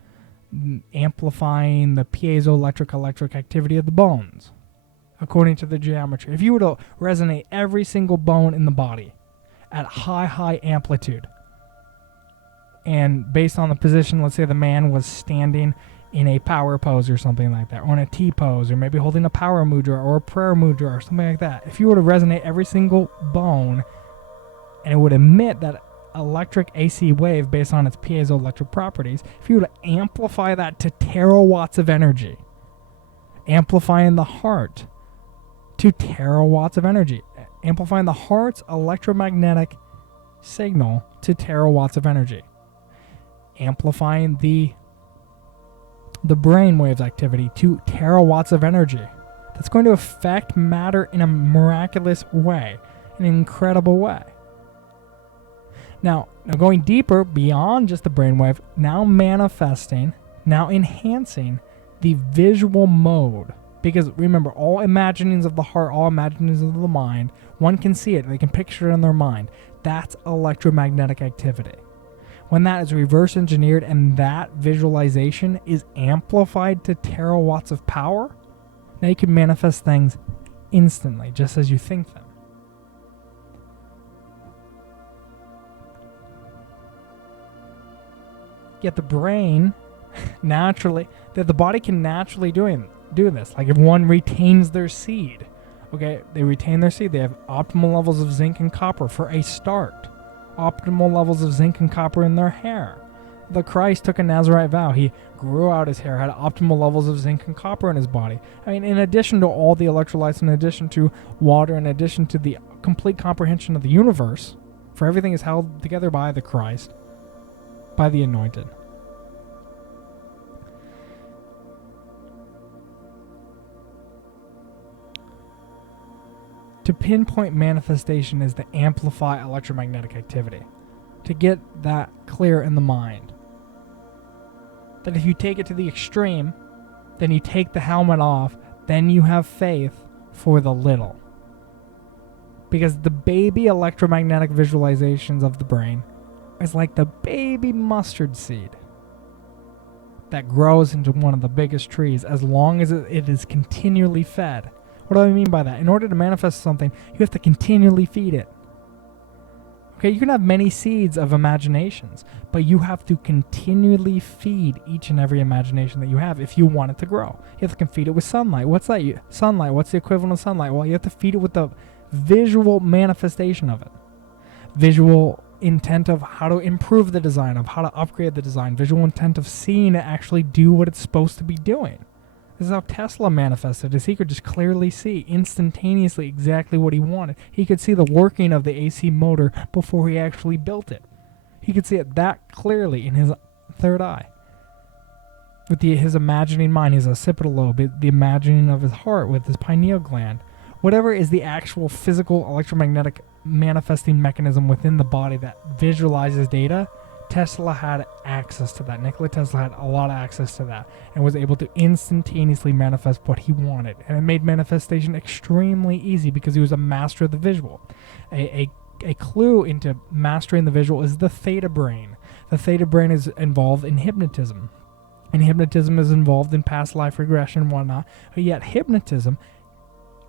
amplifying the piezoelectric activity of the bones, according to the geometry. If you were to resonate every single bone in the body at high amplitude, and based on the position, let's say the man was standing in a power pose or something like that, or in a T pose, or maybe holding a power mudra or a prayer mudra or something like that. If you were to resonate every single bone, and it would emit that electric AC wave based on its piezoelectric properties, if you were to amplify that to terawatts of energy, amplifying the heart to terawatts of energy, amplifying the heart's electromagnetic signal to terawatts of energy, amplifying the brainwaves activity to terawatts of energy. That's going to affect matter in a miraculous way, in an incredible way. Now going deeper beyond just the brainwave, now manifesting, now enhancing the visual mode. Because remember, all imaginings of the heart, all imaginings of the mind, one can see it, they can picture it in their mind. That's electromagnetic activity. When that is reverse engineered and that visualization is amplified to terawatts of power, now you can manifest things instantly, just as you think them. Yet the brain naturally, that the body can naturally do this. Like if one retains their seed, okay, they retain their seed. They have optimal levels of zinc and copper for a start. Optimal levels of zinc and copper in their hair. The Christ took a Nazarite vow. He grew out his hair, had optimal levels of zinc and copper in his body. I mean, in addition to all the electrolytes, in addition to water, in addition to the complete comprehension of the universe, for everything is held together by the Christ, by the anointed. To pinpoint manifestation is to amplify electromagnetic activity. To get that clear in the mind. That if you take it to the extreme, then you take the helmet off, then you have faith for the little. Because the baby electromagnetic visualizations of the brain is like the baby mustard seed that grows into one of the biggest trees as long as it is continually fed. What do I mean by that? In order to manifest something, you have to continually feed it. Okay, you can have many seeds of imaginations, but you have to continually feed each and every imagination that you have if you want it to grow. You have to feed it with sunlight. What's that? Sunlight. What's the equivalent of sunlight? Well, you have to feed it with the visual manifestation of it. Visual intent of how to improve the design, of how to upgrade the design. Visual intent of seeing it actually do what it's supposed to be doing. This is how Tesla manifested, is he could just clearly see instantaneously exactly what he wanted. He could see the working of the AC motor before he actually built it. He could see it that clearly in his third eye. With his imagining mind, his occipital lobe, the imagining of his heart with his pineal gland. Whatever is the actual physical electromagnetic manifesting mechanism within the body that visualizes data, Tesla had access to that. Nikola Tesla had a lot of access to that and was able to instantaneously manifest what he wanted. And it made manifestation extremely easy because he was a master of the visual. A clue into mastering the visual is the theta brain. The theta brain is involved in hypnotism. And hypnotism is involved in past life regression and whatnot. But yet hypnotism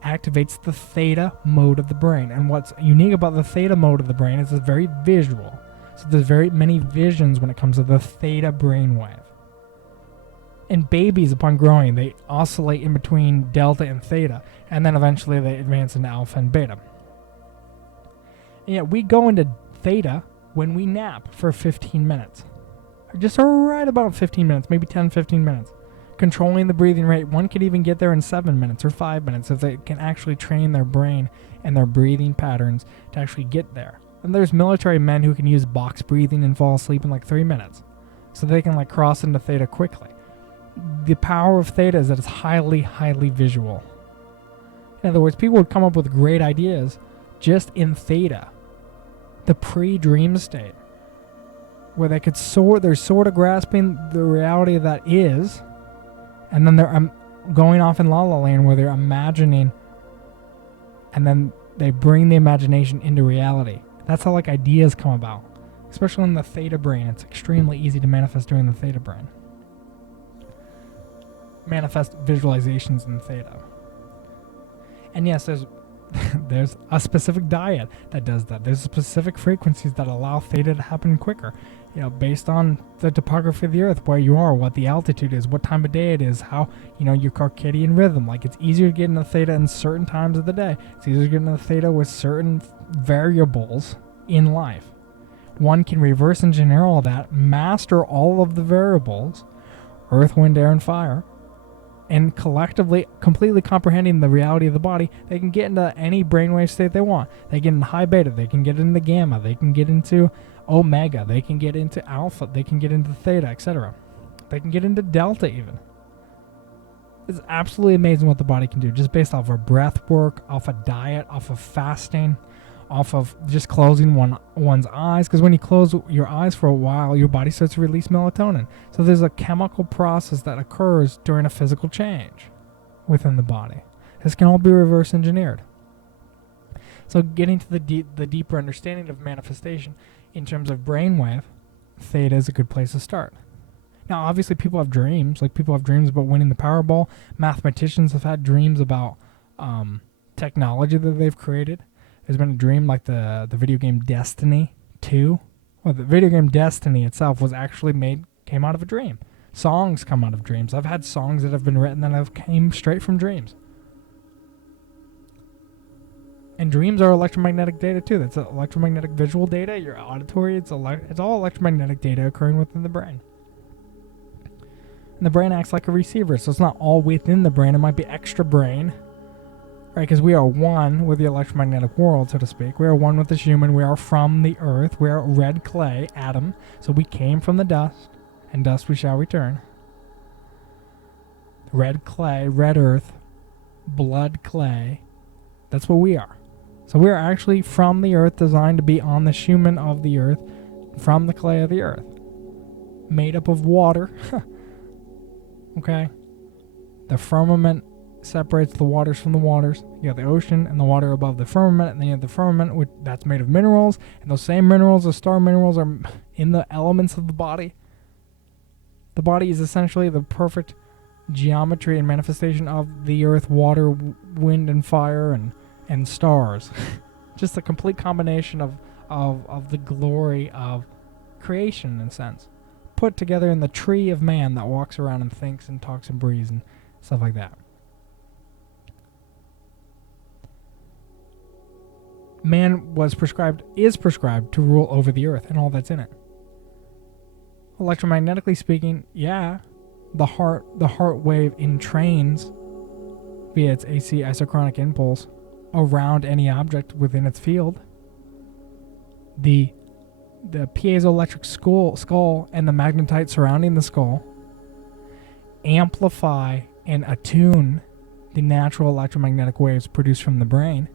activates the theta mode of the brain. And what's unique about the theta mode of the brain is it's very visual. So there's very many visions when it comes to the theta brainwave. And babies, upon growing, they oscillate in between delta and theta, and then eventually they advance into alpha and beta. And yet we go into theta when we nap for 15 minutes. Just right about 15 minutes, maybe 10, 15 minutes. controlling the breathing rate. One could even get there in 7 minutes or 5 minutes if they can actually train their brain and their breathing patterns to actually get there. And there's military men who can use box breathing and fall asleep in like 3 minutes. So they can like cross into theta quickly. The power of theta is that it's highly, highly visual. In other words, people would come up with great ideas just in theta, the pre-dream state, where they could they're sort of grasping the reality that is, and then they're going off in La La Land where they're imagining, and then they bring the imagination into reality. That's how like ideas come about, especially in the theta brain. It's extremely easy to manifest during the theta brain. Manifest visualizations in theta. And yes, there's a specific diet that does that. There's specific frequencies that allow theta to happen quicker, based on the topography of the earth, where you are, what the altitude is, what time of day it is, how, your circadian rhythm. Like, it's easier to get into theta in certain times of the day. It's easier to get into theta with certain variables in life. One can reverse engineer all that, master all of the variables, earth, wind, air, and fire, and collectively, completely comprehending the reality of the body. They can get into any brainwave state they want. They get into high beta, they can get into gamma, they can get into omega, they can get into alpha, they can get into theta, etc. They can get into delta even. It's absolutely amazing what the body can do, just based off of breath work, off of diet, off of fasting, off of just closing one's eyes. Because when you close your eyes for a while, your body starts to release melatonin. So there's a chemical process that occurs during a physical change within the body. This can all be reverse engineered. So getting to the deeper understanding of manifestation in terms of brainwave, theta is a good place to start. Now, obviously, people have dreams. Like, people have dreams about winning the Powerball. Mathematicians have had dreams about technology that they've created. There's been a dream like the video game Destiny 2. Well, the video game Destiny itself was actually came out of a dream. Songs come out of dreams. I've had songs that have been written that have came straight from dreams. And dreams are electromagnetic data too. That's electromagnetic visual data, your auditory, it's all electromagnetic data occurring within the brain. And the brain acts like a receiver, so it's not all within the brain. It might be extra brain. Right, because we are one with the electromagnetic world, so to speak. We are one with this human. We are from the earth. We are red clay, atom. So we came from the dust, and dust we shall return. Red clay, red earth, blood clay. That's what we are. So we are actually from the earth, designed to be on the human of the earth, from the clay of the earth. Made up of water. Okay? The firmament separates the waters from the waters. You have the ocean and the water above the firmament, and then you have the firmament that's made of minerals, and those same minerals, the star minerals, are in the elements of the body. The body is essentially the perfect geometry and manifestation of the earth, water, wind, and fire, and stars. Just a complete combination of the glory of creation, in a sense, put together in the tree of man that walks around and thinks and talks and breathes and stuff like that. Man is prescribed to rule over the earth and all that's in it. Electromagnetically speaking, yeah, the heart wave entrains via its AC isochronic impulse around any object within its field. The piezoelectric skull and the magnetite surrounding the skull amplify and attune the natural electromagnetic waves produced from the brain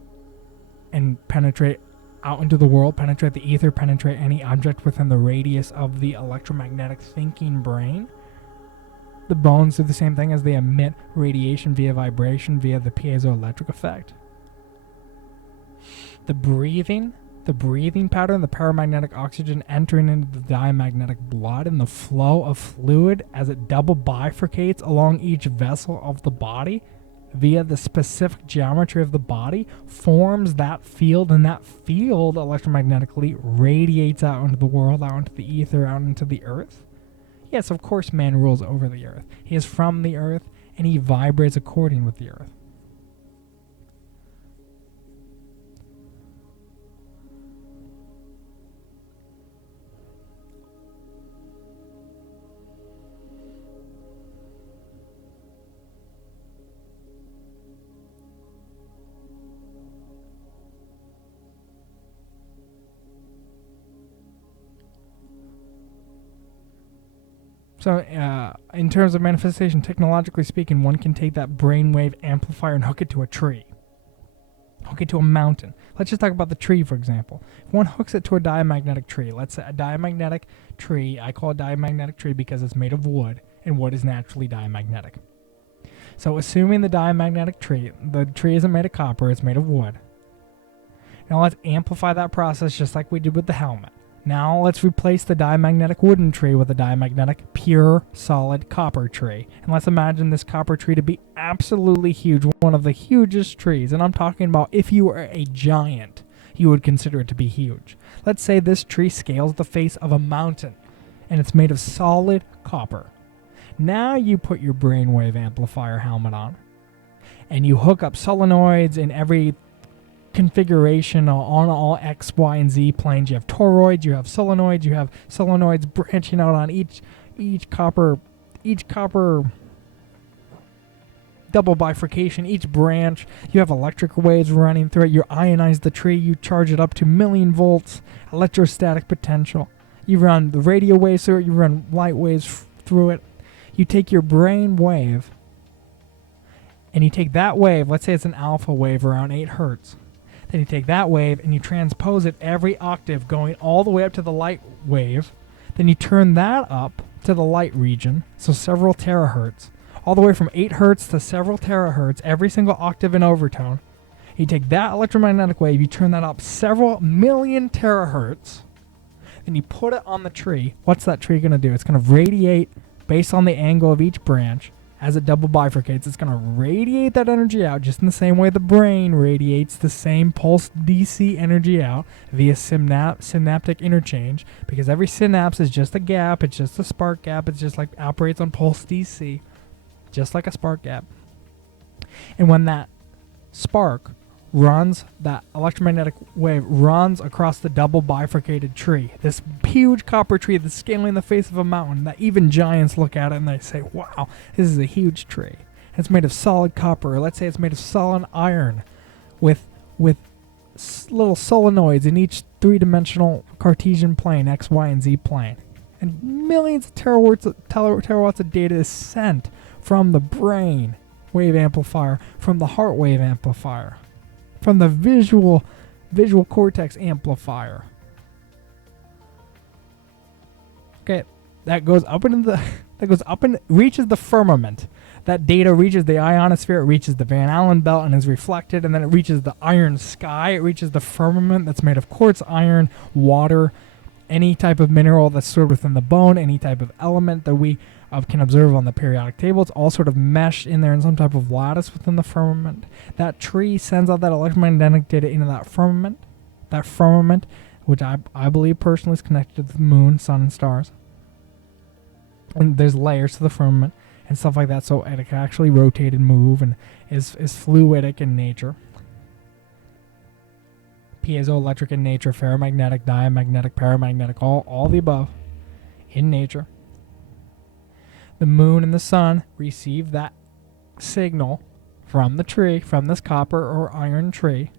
and penetrate out into the world, penetrate the ether, penetrate any object within the radius of the electromagnetic thinking brain. The bones do the same thing, as they emit radiation via vibration via the piezoelectric effect. The breathing pattern, the paramagnetic oxygen entering into the diamagnetic blood, and the flow of fluid as it double bifurcates along each vessel of the body via the specific geometry of the body, forms that field, and that field electromagnetically radiates out into the world, out into the ether, out into the earth. Yes, of course man rules over the earth. He is from the earth, and he vibrates according with the earth. So, in terms of manifestation, technologically speaking, one can take that brainwave amplifier and hook it to a tree, hook it to a mountain. Let's just talk about the tree, for example. If one hooks it to a diamagnetic tree, let's say a diamagnetic tree, I call it diamagnetic tree because it's made of wood, and wood is naturally diamagnetic. So, assuming the diamagnetic tree, the tree isn't made of copper, it's made of wood. Now, let's amplify that process just like we did with the helmet. Now let's replace the diamagnetic wooden tree with a diamagnetic pure solid copper tree. And let's imagine this copper tree to be absolutely huge, one of the hugest trees. And I'm talking about if you were a giant, you would consider it to be huge. Let's say this tree scales the face of a mountain and it's made of solid copper. Now you put your brainwave amplifier helmet on and you hook up solenoids in every configuration on all X, Y, and Z planes. You have toroids, you have solenoids branching out on each copper double bifurcation, each branch. You have electric waves running through it. You ionize the tree, you charge it up to 1,000,000 volts, electrostatic potential. You run the radio waves through it, you run light waves through it. You take your brain wave and you take that wave, let's say it's an alpha wave around 8 hertz. Then you take that wave and you transpose it every octave going all the way up to the light wave. Then you turn that up to the light region, so several terahertz, all the way from 8 hertz to several terahertz, every single octave in overtone. You take that electromagnetic wave, you turn that up several million terahertz, then you put it on the tree. What's that tree going to do? It's going to radiate based on the angle of each branch. As it double bifurcates, it's going to radiate that energy out just in the same way the brain radiates the same pulse DC energy out via synaptic interchange, because every synapse is just a gap, it's just a spark gap, it's just like operates on pulse DC, just like a spark gap. And when that spark runs, that electromagnetic wave runs across the double bifurcated tree, this huge copper tree that's scaling the face of a mountain, that even giants look at it and they say, wow, this is a huge tree. It's made of solid copper, or let's say it's made of solid iron with little solenoids in each three-dimensional Cartesian plane, X, Y, and Z plane. And millions of terawatts of data is sent from the brain wave amplifier, from the heart wave amplifier, from the visual cortex amplifier. Okay, that goes up and reaches the firmament. That data reaches the ionosphere, it reaches the Van Allen belt and is reflected, and then it reaches the iron sky, it reaches the firmament that's made of quartz, iron, water, any type of mineral that's stored within the bone, any type of element that we can observe on the periodic table. It's all sort of meshed in there in some type of lattice within the firmament. That tree sends out that electromagnetic data into that firmament. That firmament, which I believe personally is connected to the moon, sun, and stars. And there's layers to the firmament and stuff like that, so it can actually rotate and move and is fluidic in nature. Piezoelectric in nature, ferromagnetic, diamagnetic, paramagnetic, all the above in nature. The moon and the sun receive that signal from the tree, from this copper or iron tree.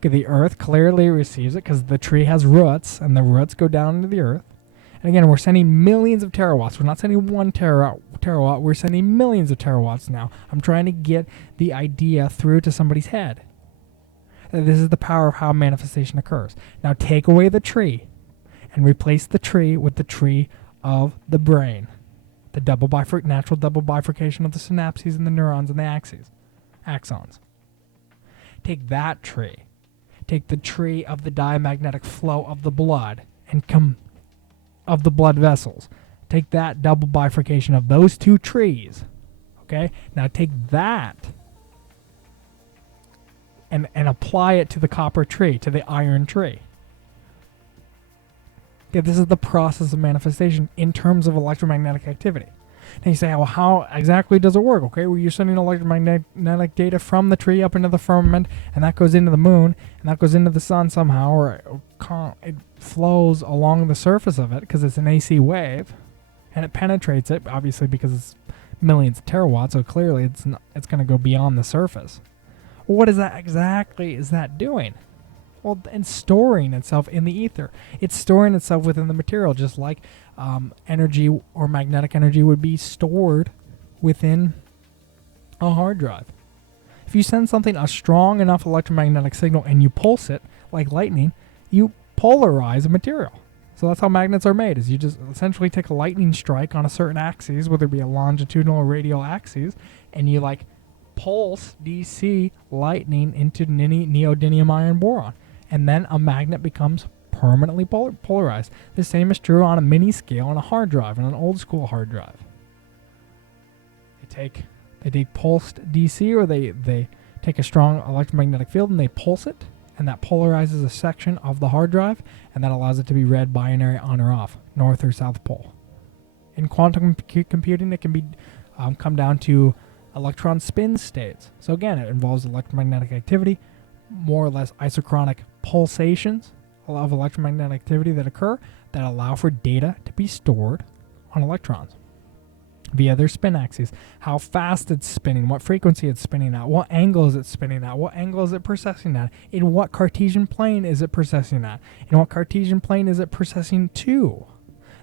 The earth clearly receives it because the tree has roots, and the roots go down into the earth. And again, we're sending millions of terawatts. We're not sending 1 terawatt. We're sending millions of terawatts now. I'm trying to get the idea through to somebody's head. This is the power of how manifestation occurs. Now take away the tree and replace the tree with the tree of the brain. The natural double bifurcation of the synapses and the neurons and the axons. Take that tree. Take the tree of the diamagnetic flow of the blood and of the blood vessels. Take that double bifurcation of those two trees. Okay? Now take that and apply it to the copper tree, to the iron tree. Okay, this is the process of manifestation in terms of electromagnetic activity. Now you say, well, how exactly does it work? Okay, well, you're sending electromagnetic data from the tree up into the firmament, and that goes into the moon, and that goes into the sun somehow, or it flows along the surface of it because it's an AC wave, and it penetrates it, obviously because it's millions of terawatts, so clearly it's going to go beyond the surface. Well, what is that exactly is that doing? Well, and storing itself in the ether. It's storing itself within the material, just like energy or magnetic energy would be stored within a hard drive. If you send something a strong enough electromagnetic signal and you pulse it like lightning, you polarize a material. So that's how magnets are made, is you just essentially take a lightning strike on a certain axis, whether it be a longitudinal or radial axis, and you like pulse DC lightning into neodymium iron boron. And then a magnet becomes permanently polarized. The same is true on a mini scale on a hard drive, on an old school hard drive. They take pulsed DC, or they take a strong electromagnetic field and they pulse it, and that polarizes a section of the hard drive, and that allows it to be read binary on or off, north or south pole. In quantum computing, it can be come down to electron spin states. So again, it involves electromagnetic activity, more or less isochronic pulsations of electromagnetic activity that occur that allow for data to be stored on electrons via their spin axes. How fast it's spinning, what frequency it's spinning at, what angle is it spinning at, what angle is it precessing at, in what Cartesian plane is it precessing at, in what Cartesian plane is it precessing to.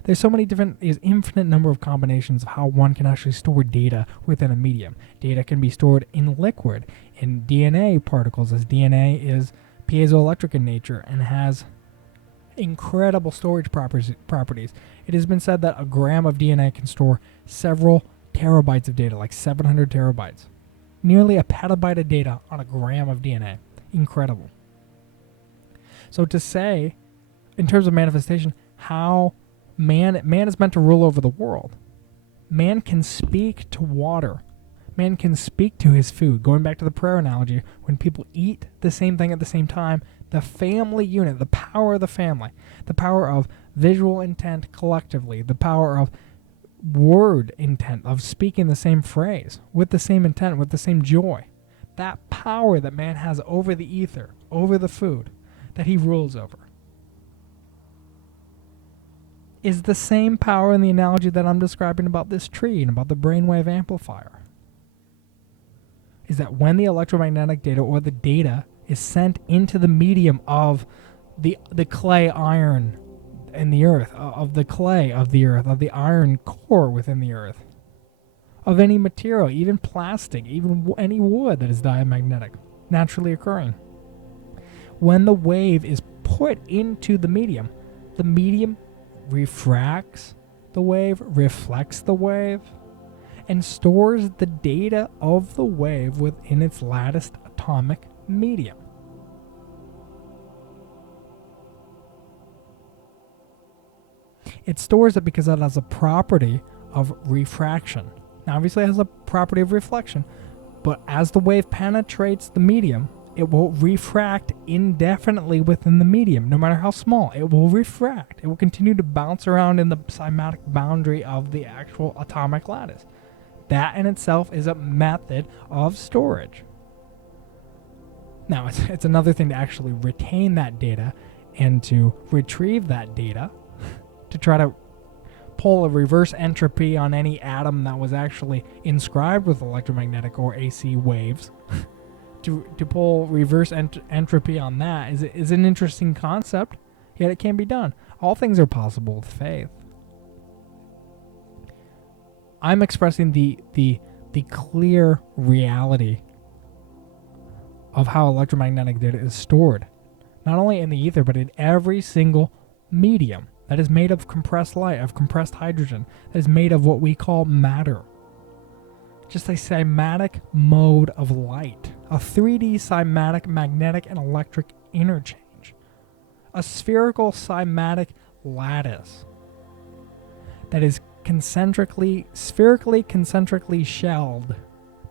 There's so many different, there's infinite number of combinations of how one can actually store data within a medium. Data can be stored in liquid, in DNA particles, as DNA is piezoelectric in nature and has incredible storage properties. It has been said that a gram of DNA can store several terabytes of data, like 700 terabytes. Nearly a petabyte of data on a gram of DNA. Incredible. So to say, in terms of manifestation, how man is meant to rule over the world. Man can speak to water. Man can speak to his food. Going back to the prayer analogy, when people eat the same thing at the same time, the family unit, the power of the family, the power of visual intent collectively, the power of word intent, of speaking the same phrase with the same intent, with the same joy, that power that man has over the ether, over the food that he rules over, is the same power in the analogy that I'm describing about this tree and about the brainwave amplifier. Is that when the electromagnetic data or the data is sent into the medium of the clay iron in the earth, of the clay of the earth, of the iron core within the earth, of any material, even plastic, even any wood that is diamagnetic, naturally occurring. When the wave is put into the medium refracts the wave, reflects the wave, and stores the data of the wave within its latticed atomic medium. It stores it because it has a property of refraction. Now, obviously, it has a property of reflection, but as the wave penetrates the medium, it will refract indefinitely within the medium, no matter how small. It will refract. It will continue to bounce around in the cymatic boundary of the actual atomic lattice. That in itself is a method of storage. Now, it's another thing to actually retain that data and to retrieve that data to try to pull a reverse entropy on any atom that was actually inscribed with electromagnetic or AC waves. To pull reverse entropy on that is an interesting concept, yet it can be done. All things are possible with faith. I'm expressing the clear reality of how electromagnetic data is stored, not only in the ether, but in every single medium that is made of compressed light, of compressed hydrogen, that is made of what we call matter. Just a cymatic mode of light, a 3D cymatic magnetic and electric interchange, a spherical cymatic lattice that is spherically concentrically shelled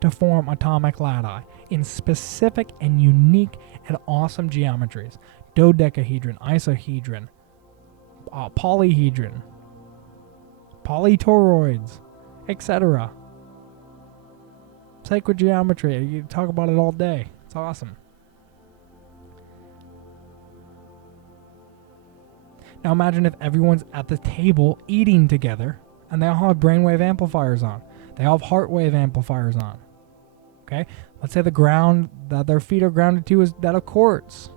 to form atomic lattice in specific and unique and awesome geometries: dodecahedron, isohedron, polyhedron, polytoroids, etc. Sacred geometry, you talk about it all day. It's awesome. Now imagine if everyone's at the table eating together and they all have brainwave amplifiers on. They all have heart wave amplifiers on. Okay? Let's say the ground that their feet are grounded to is that of quartz.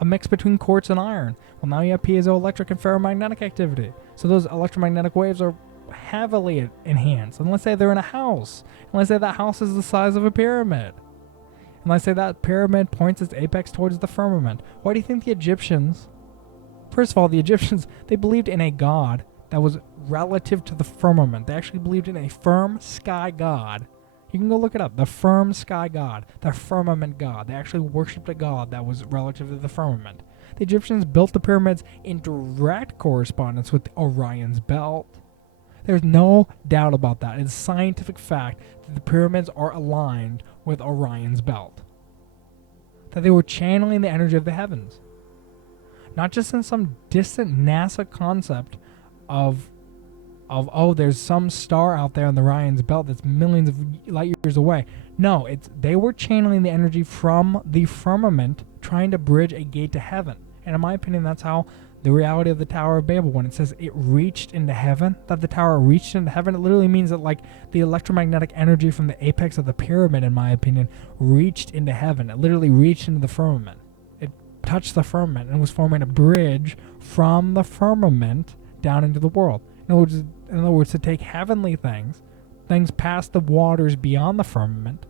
a mix between quartz and iron. Well, now you have piezoelectric and ferromagnetic activity. So those electromagnetic waves are heavily enhanced. And let's say they're in a house. And let's say that house is the size of a pyramid. And let's say that pyramid points its apex towards the firmament. Why do you think the Egyptians... First of all, the Egyptians, they believed in a god that was relative to the firmament. They actually believed in a firm sky god. You can go look it up. The firm sky god. The firmament god. They actually worshipped a god that was relative to the firmament. The Egyptians built the pyramids in direct correspondence with Orion's belt. There's no doubt about that. It's a scientific fact that the pyramids are aligned with Orion's belt. That they were channeling the energy of the heavens. Not just in some distant NASA concept of oh, there's some star out there in the Orion's belt that's millions of light years away. No, they were channeling the energy from the firmament, trying to bridge a gate to heaven. And in my opinion, that's how the reality of the Tower of Babel, when it says it reached into heaven, that the tower reached into heaven, it literally means that like the electromagnetic energy from the apex of the pyramid, in my opinion, reached into heaven. It literally reached into the firmament. It touched the firmament and was forming a bridge from the firmament down into the world. In other words, to take heavenly things past the waters beyond the firmament,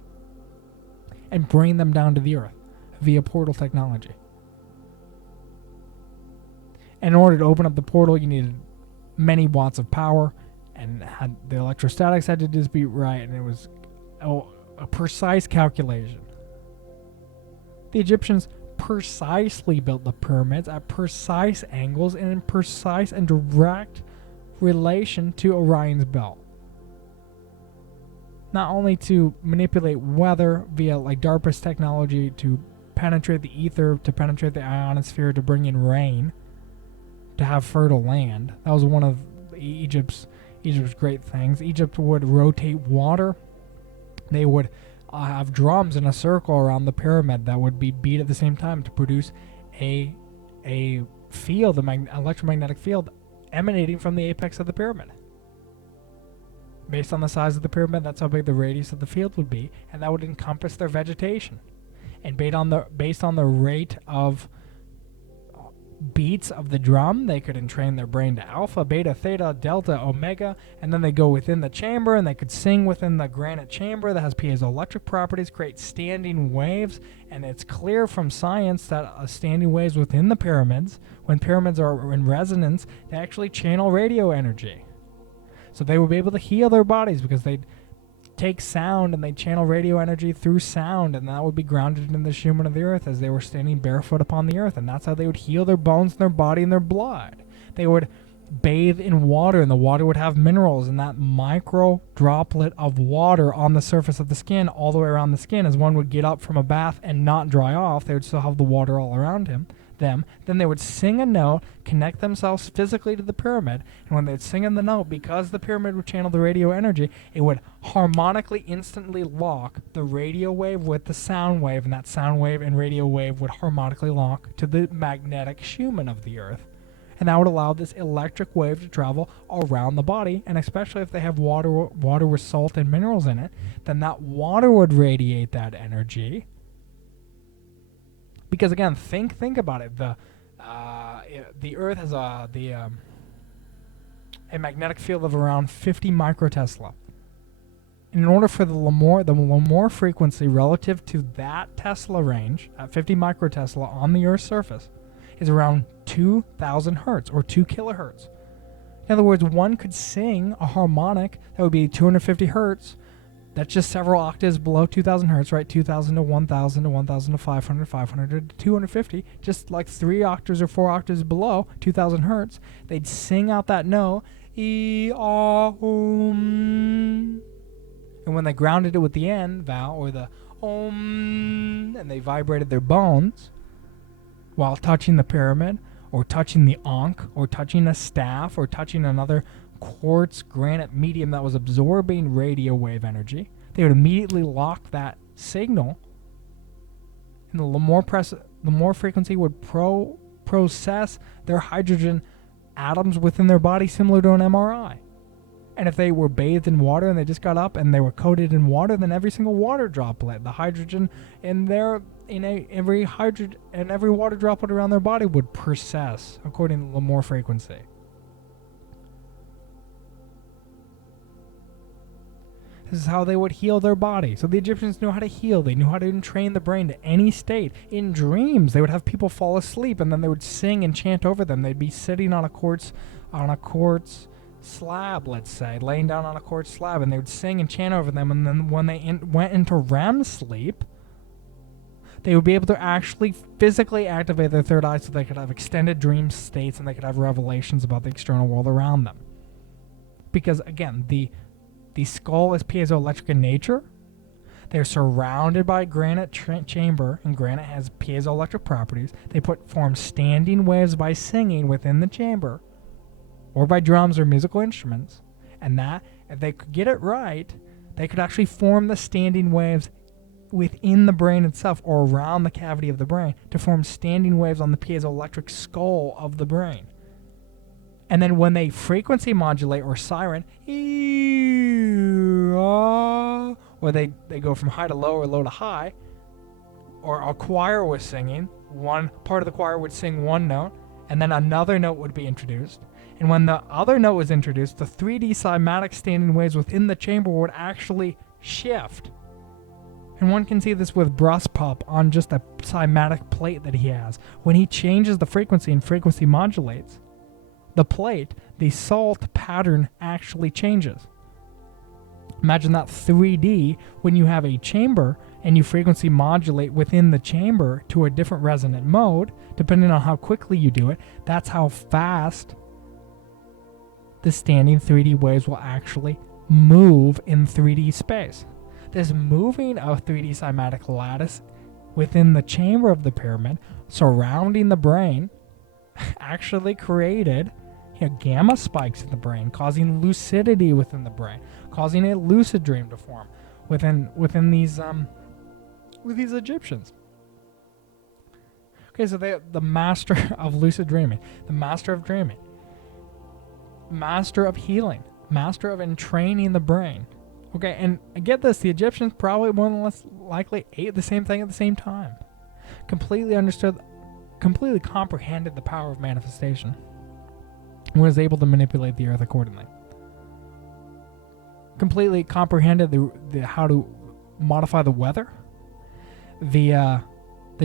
and bring them down to the earth via portal technology. And in order to open up the portal, you needed many watts of power, and the electrostatics had to just be right, and it was a precise calculation. The Egyptians precisely built the pyramids at precise angles and in precise and direct relation to Orion's belt. Not only to manipulate weather via like DARPA's technology to penetrate the ether, to penetrate the ionosphere, to bring in rain, to have fertile land. That was one of Egypt's great things. Egypt would rotate water. They would have drums in a circle around the pyramid that would be beat at the same time to produce a field, an electromagnetic field emanating from the apex of the pyramid. Based on the size of the pyramid, that's how big the radius of the field would be, and that would encompass their vegetation. And based on the rate of beats of the drum, they could entrain their brain to alpha, beta, theta, delta, omega, and then they go within the chamber and they could sing within the granite chamber that has piezoelectric properties, create standing waves. And it's clear from science that standing waves within the pyramids, when pyramids are in resonance, they actually channel radio energy. So they would be able to heal their bodies because they'd take sound and they channel radio energy through sound, and that would be grounded in the human of the earth as they were standing barefoot upon the earth, and that's how they would heal their bones and their body and their blood. They would bathe in water, and the water would have minerals, and that micro droplet of water on the surface of the skin all the way around the skin, as one would get up from a bath and not dry off, they would still have the water all around them. Then they would sing a note, connect themselves physically to the pyramid, and when they'd sing in the note, because the pyramid would channel the radio energy, it would harmonically instantly lock the radio wave with the sound wave, and that sound wave and radio wave would harmonically lock to the magnetic Schumann of the earth. And that would allow this electric wave to travel around the body, and especially if they have water with salt and minerals in it, then that water would radiate that energy. Because again, think about it. The Earth has a magnetic field of around 50 microtesla. And in order for the Lamore frequency relative to that Tesla range, at 50 microtesla on the Earth's surface, is around 2,000 hertz or 2 kilohertz. In other words, one could sing a harmonic that would be 250 hertz. That's just several octaves below 2,000 hertz, right? 2,000 to 1,000 to 1,000 to 500, 500 to 250, just like 3 octaves or 4 octaves below 2,000 hertz. They'd sing out that note, E-ah-om. And when they grounded it with the N vowel, or the Om, and they vibrated their bones while touching the pyramid, or touching the Ankh, or touching a staff, or touching another quartz granite medium that was absorbing radio wave energy, they would immediately lock that signal, and the Lamore frequency would process their hydrogen atoms within their body similar to an MRI. And if they were bathed in water and they just got up and they were coated in water, then every single water droplet, the hydrogen in every water droplet around their body would precess according to the Moore frequency. This is how they would heal their body. So the Egyptians knew how to heal. They knew how to entrain the brain to any state. In dreams, they would have people fall asleep, and then they would sing and chant over them. They'd be sitting on a quartz slab, let's say, laying down on a quartz slab, and they would sing and chant over them. And then when they went into REM sleep, they would be able to actually physically activate their third eye so they could have extended dream states and they could have revelations about the external world around them. Because, again, the skull is piezoelectric in nature. They're surrounded by a granite chamber, and granite has piezoelectric properties. They form standing waves by singing within the chamber, or by drums or musical instruments. And that, if they could get it right, they could actually form the standing waves within the brain itself, or around the cavity of the brain, to form standing waves on the piezoelectric skull of the brain. And then when they frequency modulate or siren, or they go from high to low or low to high, or a choir was singing, one part of the choir would sing one note, and then another note would be introduced. And when the other note was introduced, the 3D cymatic standing waves within the chamber would actually shift. And one can see this with Brustpup on just a cymatic plate that he has. When he changes the frequency and frequency modulates the plate, the salt pattern actually changes. Imagine that 3D when you have a chamber and you frequency modulate within the chamber to a different resonant mode, depending on how quickly you do it. That's how fast the standing 3D waves will actually move in 3D space. This moving of 3D cymatic lattice within the chamber of the pyramid surrounding the brain actually created gamma spikes in the brain, causing lucidity within the brain, causing a lucid dream to form within these with these Egyptians. Okay, so the master of lucid dreaming, the master of dreaming, master of healing, master of entraining the brain. Okay, and get this, the Egyptians probably more than less likely ate the same thing at the same time. Completely comprehended the power of manifestation, and was able to manipulate the earth accordingly. Completely comprehended the how to modify the weather. The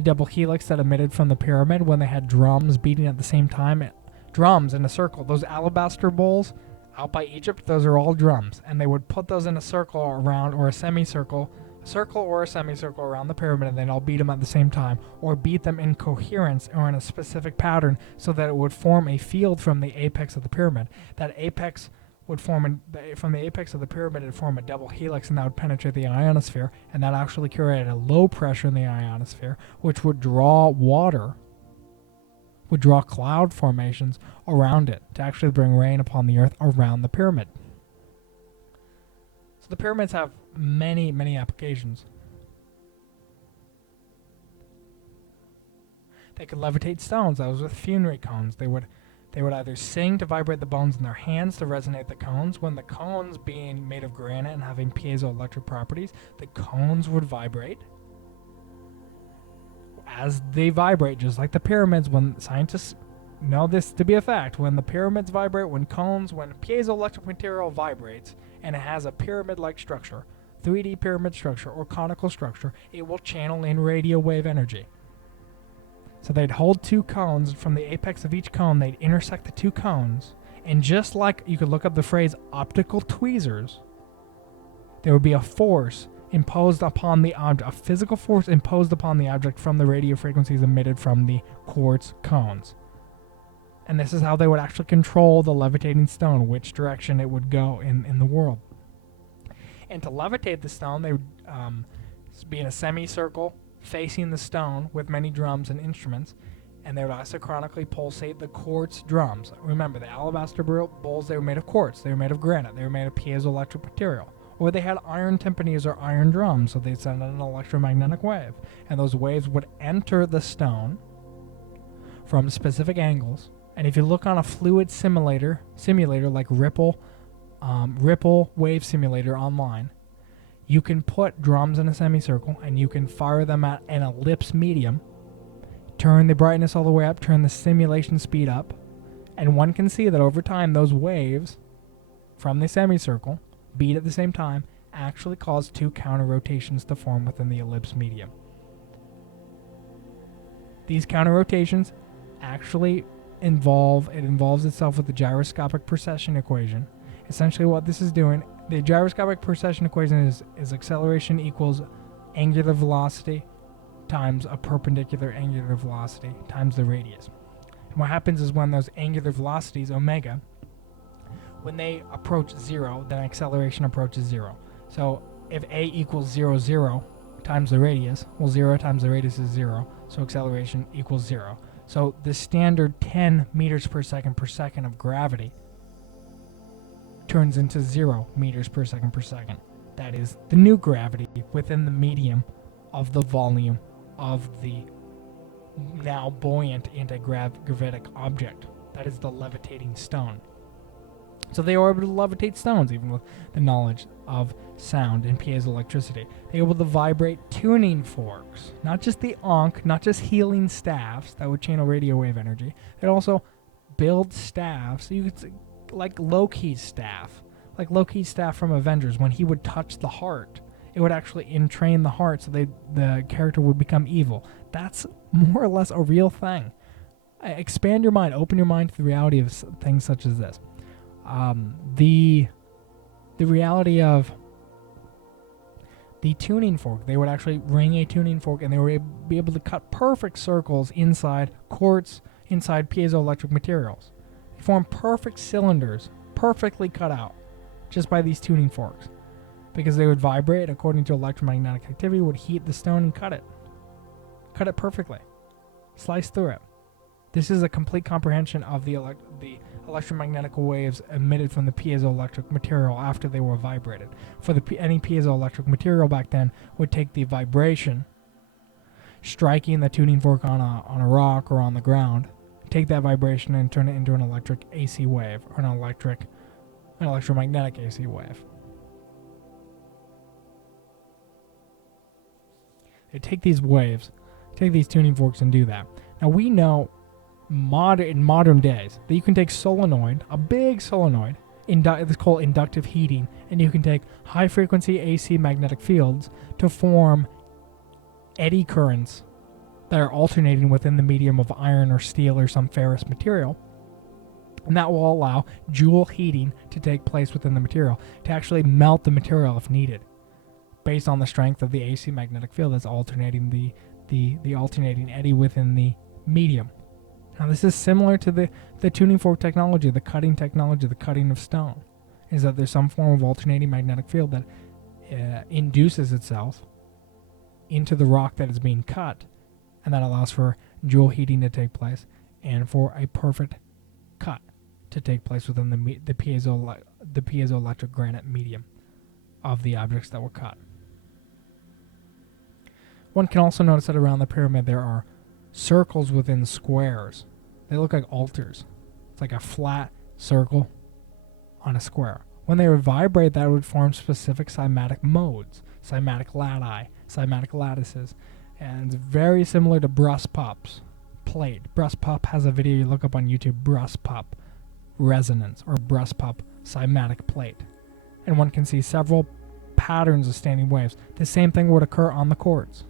double helix that emitted from the pyramid when they had drums beating at the same time. Drums in a circle. Those alabaster bowls out by Egypt, those are all drums. And they would put those in a circle around, or a semicircle, a circle or a semicircle around the pyramid, and then all beat them at the same time, or beat them in coherence or in a specific pattern so that it would form a field from the apex of the pyramid. That apex would form, from the apex of the pyramid, it would form a double helix, and that would penetrate the ionosphere, and that actually created a low pressure in the ionosphere, which would draw water, would draw cloud formations around it to actually bring rain upon the earth around the pyramid. So the pyramids have many, many applications. They could levitate stones. That was with funerary cones. They would either sing to vibrate the bones in their hands to resonate the cones. When the cones being made of granite and having piezoelectric properties, the cones would vibrate. As they vibrate, just like the pyramids, when scientists know this to be a fact, when the pyramids vibrate, when piezoelectric material vibrates, and it has a pyramid-like structure, 3D pyramid structure or conical structure, it will channel in radio wave energy. So they'd hold two cones, and from the apex of each cone, they'd intersect the two cones, and just like you could look up the phrase optical tweezers, there would be a force imposed upon the object, a physical force imposed upon the object from the radio frequencies emitted from the quartz cones. And this is how they would actually control the levitating stone, which direction it would go in the world. And to levitate the stone, they would be in a semicircle facing the stone with many drums and instruments, and they would isochronically pulsate the quartz drums. Remember, the alabaster bowls, they were made of quartz, they were made of granite, they were made of piezoelectric material. Or they had iron timpanis or iron drums, so they'd send an electromagnetic wave. And those waves would enter the stone from specific angles. And if you look on a fluid simulator like Ripple Ripple Wave Simulator online. You can put drums in a semicircle and you can fire them at an ellipse medium, turn the brightness all the way up, turn the simulation speed up, and one can see that over time those waves from the semicircle, beat at the same time, actually cause two counter rotations to form within the ellipse medium. These counter rotations actually involves itself with the gyroscopic precession equation. Essentially what this is doing, the gyroscopic precession equation is acceleration equals angular velocity times a perpendicular angular velocity times the radius. And what happens is when those angular velocities, omega, when they approach zero, then acceleration approaches zero. So if a equals 0, 0 times the radius, well, 0 times the radius is 0, so acceleration equals 0. So the standard 10 meters per second of gravity turns into 0 meters per second. That is the new gravity within the medium of the volume of the now buoyant anti-gravitic object. That is the levitating stone. So they were able to levitate stones even with the knowledge of sound and piezoelectricity. They were able to vibrate tuning forks, not just the ankh, not just healing staffs that would channel radio wave energy. They'd also build staffs, so you could say, like Loki's staff from Avengers. When he would touch the heart, it would actually entrain the heart so the character would become evil. That's more or less a real thing. Expand your mind, open your mind to the reality of things such as this. The reality of the tuning fork, they would actually ring a tuning fork and they would be able to cut perfect circles inside quartz, inside piezoelectric materials. They form perfect cylinders, perfectly cut out, just by these tuning forks. Because they would vibrate according to electromagnetic activity, would heat the stone and cut it. Cut it perfectly. Slice through it. This is a complete comprehension of the electromagnetic waves emitted from the piezoelectric material after they were vibrated. For any piezoelectric material back then would take the vibration, striking the tuning fork on a rock or on the ground, take that vibration and turn it into an electric AC wave or an electromagnetic AC wave. They take these waves, take these tuning forks and do that. Now we know in modern days that you can take solenoid, a big solenoid, it's called inductive heating, and you can take high frequency AC magnetic fields to form eddy currents that are alternating within the medium of iron or steel or some ferrous material. And that will allow Joule heating to take place within the material, to actually melt the material if needed, based on the strength of the AC magnetic field that's alternating the alternating eddy within the medium. Now this is similar to the tuning fork technology, the cutting technology, the cutting of stone, is that there's some form of alternating magnetic field that induces itself into the rock that is being cut, and that allows for Joule heating to take place and for a perfect cut to take place within the piezoelectric granite medium of the objects that were cut. One can also notice that around the pyramid there are circles within squares. They look like altars. It's like a flat circle on a square. When they would vibrate, that would form specific cymatic modes, cymatic lati, cymatic lattices, and it's very similar to Bruspups plate. Bruspup has a video you look up on YouTube, Bruspup resonance or Bruspup cymatic plate, and one can see several patterns of standing waves. The same thing would occur on the quartz.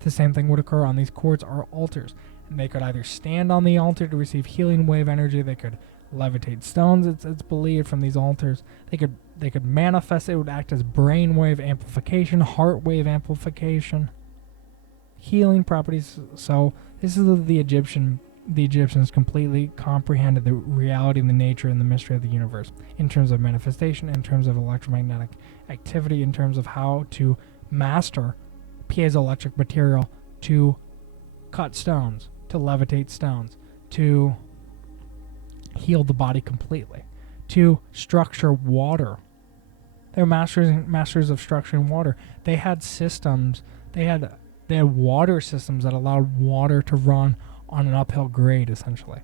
The same thing would occur on these quartz or altars. And they could either stand on the altar to receive healing wave energy, they could levitate stones, it's believed, from these altars. They could manifest, it would act as brainwave amplification, heart wave amplification, healing properties. So this is the Egyptians completely comprehended the reality and the nature and the mystery of the universe in terms of manifestation, in terms of electromagnetic activity, in terms of how to master piezoelectric material to cut stones, to levitate stones, to heal the body completely, to structure water. They're masters of structuring water. They had systems, they had water systems that allowed water to run on an uphill grade, essentially.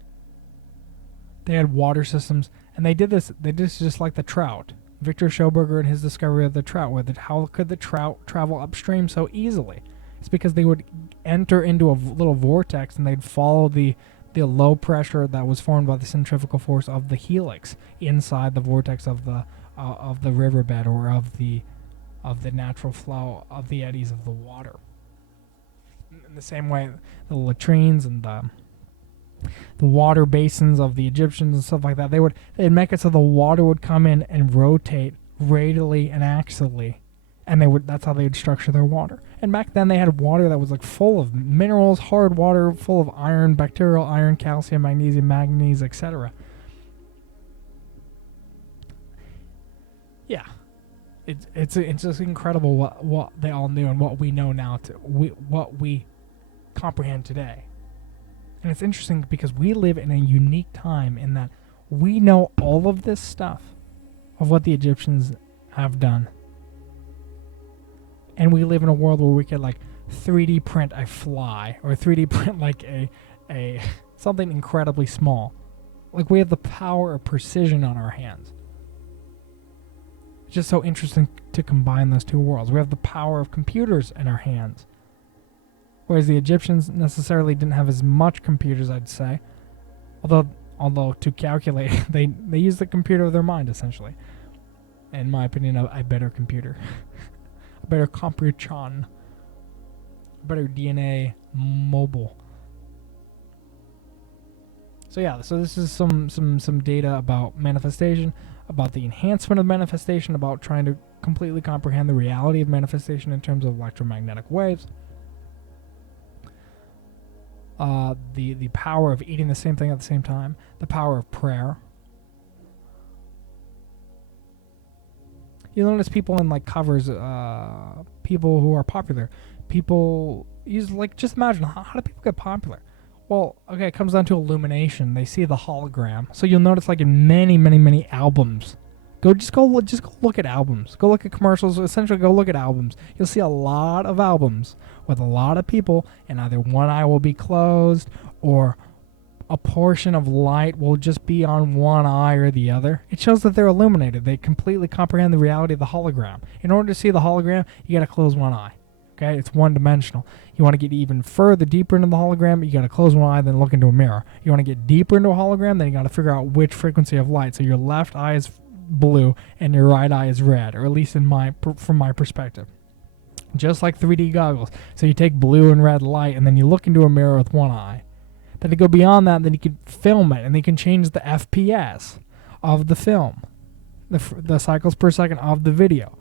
They had water systems And they did this just like the trout. Victor Schoberger and his discovery of the trout, how could the trout travel upstream so easily? It's because they would enter into a little vortex and they'd follow the low pressure that was formed by the centrifugal force of the helix inside the vortex of the riverbed, or of the natural flow of the eddies of the water. In the same way, the latrines and the water basins of the Egyptians and stuff like that, they'd make it so the water would come in and rotate radially and axially, and that's how they would structure their water. And back then they had water that was like full of minerals, hard water, full of iron, bacterial iron, calcium, magnesium, manganese, etc. Yeah, it's just incredible what they all knew and what we know now, what we comprehend today. And it's interesting because we live in a unique time in that we know all of this stuff of what the Egyptians have done. And we live in a world where we could like 3D print a fly, or 3D print like a something incredibly small. Like, we have the power of precision on our hands. It's just so interesting to combine those two worlds. We have the power of computers in our hands, whereas the Egyptians necessarily didn't have as much computers, I'd say. Although to calculate, they used the computer of their mind, essentially. In my opinion, a better computer. A better computron. A better DNA mobile. So yeah, so this is some data about manifestation, about the enhancement of manifestation, about trying to completely comprehend the reality of manifestation in terms of electromagnetic waves. The power of eating the same thing at the same time, the power of prayer. You'll notice people in like covers, people who are popular, people use like, just imagine how do people get popular? Well, okay, it comes down to illumination. They see the hologram, so you'll notice like in many albums. Just go look at albums. Go look at commercials. Essentially, go look at albums. You'll see a lot of albums with a lot of people, and either one eye will be closed, or a portion of light will just be on one eye or the other. It shows that they're illuminated. They completely comprehend the reality of the hologram. In order to see the hologram, you got to close one eye. Okay, it's one-dimensional. You want to get even further, deeper into the hologram, you got to close one eye, then look into a mirror. You want to get deeper into a hologram, then you got to figure out which frequency of light. So your left eye is blue and your right eye is red, or at least from my perspective. Just like 3D goggles. So you take blue and red light, and then you look into a mirror with one eye. Then you go beyond that, then you can film it, and you can change the FPS of the film, the cycles per second of the video.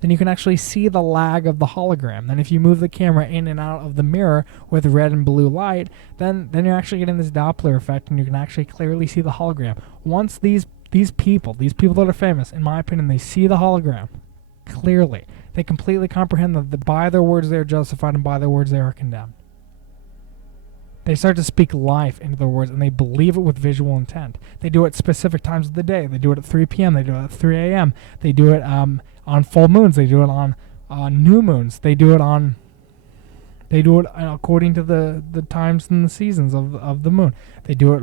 Then you can actually see the lag of the hologram. Then if you move the camera in and out of the mirror with red and blue light, then you're actually getting this Doppler effect, and you can actually clearly see the hologram. Once these people that are famous, in my opinion, they see the hologram clearly. They completely comprehend that by their words they are justified, and by their words they are condemned. They start to speak life into their words, and they believe it with visual intent. They do it at specific times of the day. They do it at 3 p.m. They do it at 3 a.m. They do it on full moons. They do it on new moons. They do it according to the times and the seasons of the moon. They do it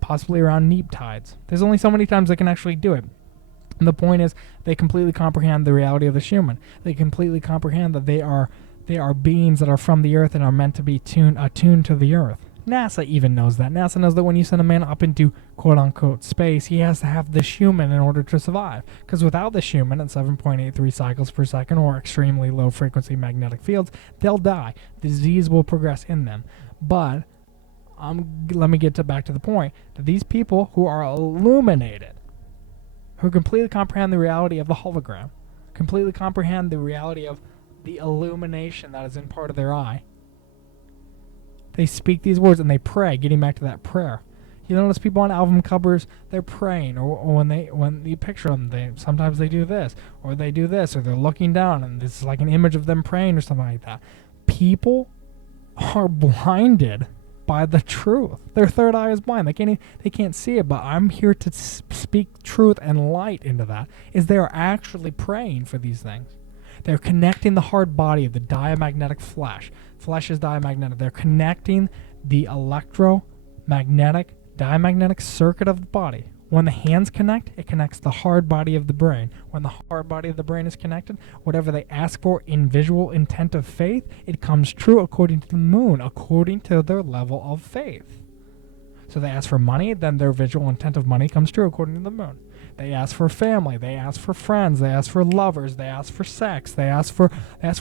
possibly around neap tides. There's only so many times they can actually do it. And the point is, they completely comprehend the reality of the human. They completely comprehend that they are beings that are from the earth and are meant to be attuned to the earth. NASA even knows that. NASA knows that when you send a man up into quote-unquote space, he has to have this human in order to survive. Because without this human at 7.83 cycles per second, or extremely low frequency magnetic fields, they'll die. Disease will progress in them. But let me get back to the point that these people who are illuminated, who completely comprehend the reality of the hologram, completely comprehend the reality of the illumination that is in part of their eye, they speak these words and they pray, getting back to that prayer. You notice people on album covers, they're praying, or when you picture them, sometimes they do this, or they do this, or they're looking down, and this is like an image of them praying or something like that. People are blinded by the truth. Their third eye is blind. They can't see it, but I'm here to speak truth and light into that, is they are actually praying for these things. They're connecting the hard body of the diamagnetic flesh. Flesh is diamagnetic. They're connecting the electromagnetic, diamagnetic circuit of the body When the hands connect, it connects the hard body of the brain. When the hard body of the brain is connected, whatever they ask for in visual intent of faith, it comes true according to the moon, according to their level of faith. So they ask for money, then their visual intent of money comes true according to the moon. They ask for family, they ask for friends, they ask for lovers, they ask for sex, they ask for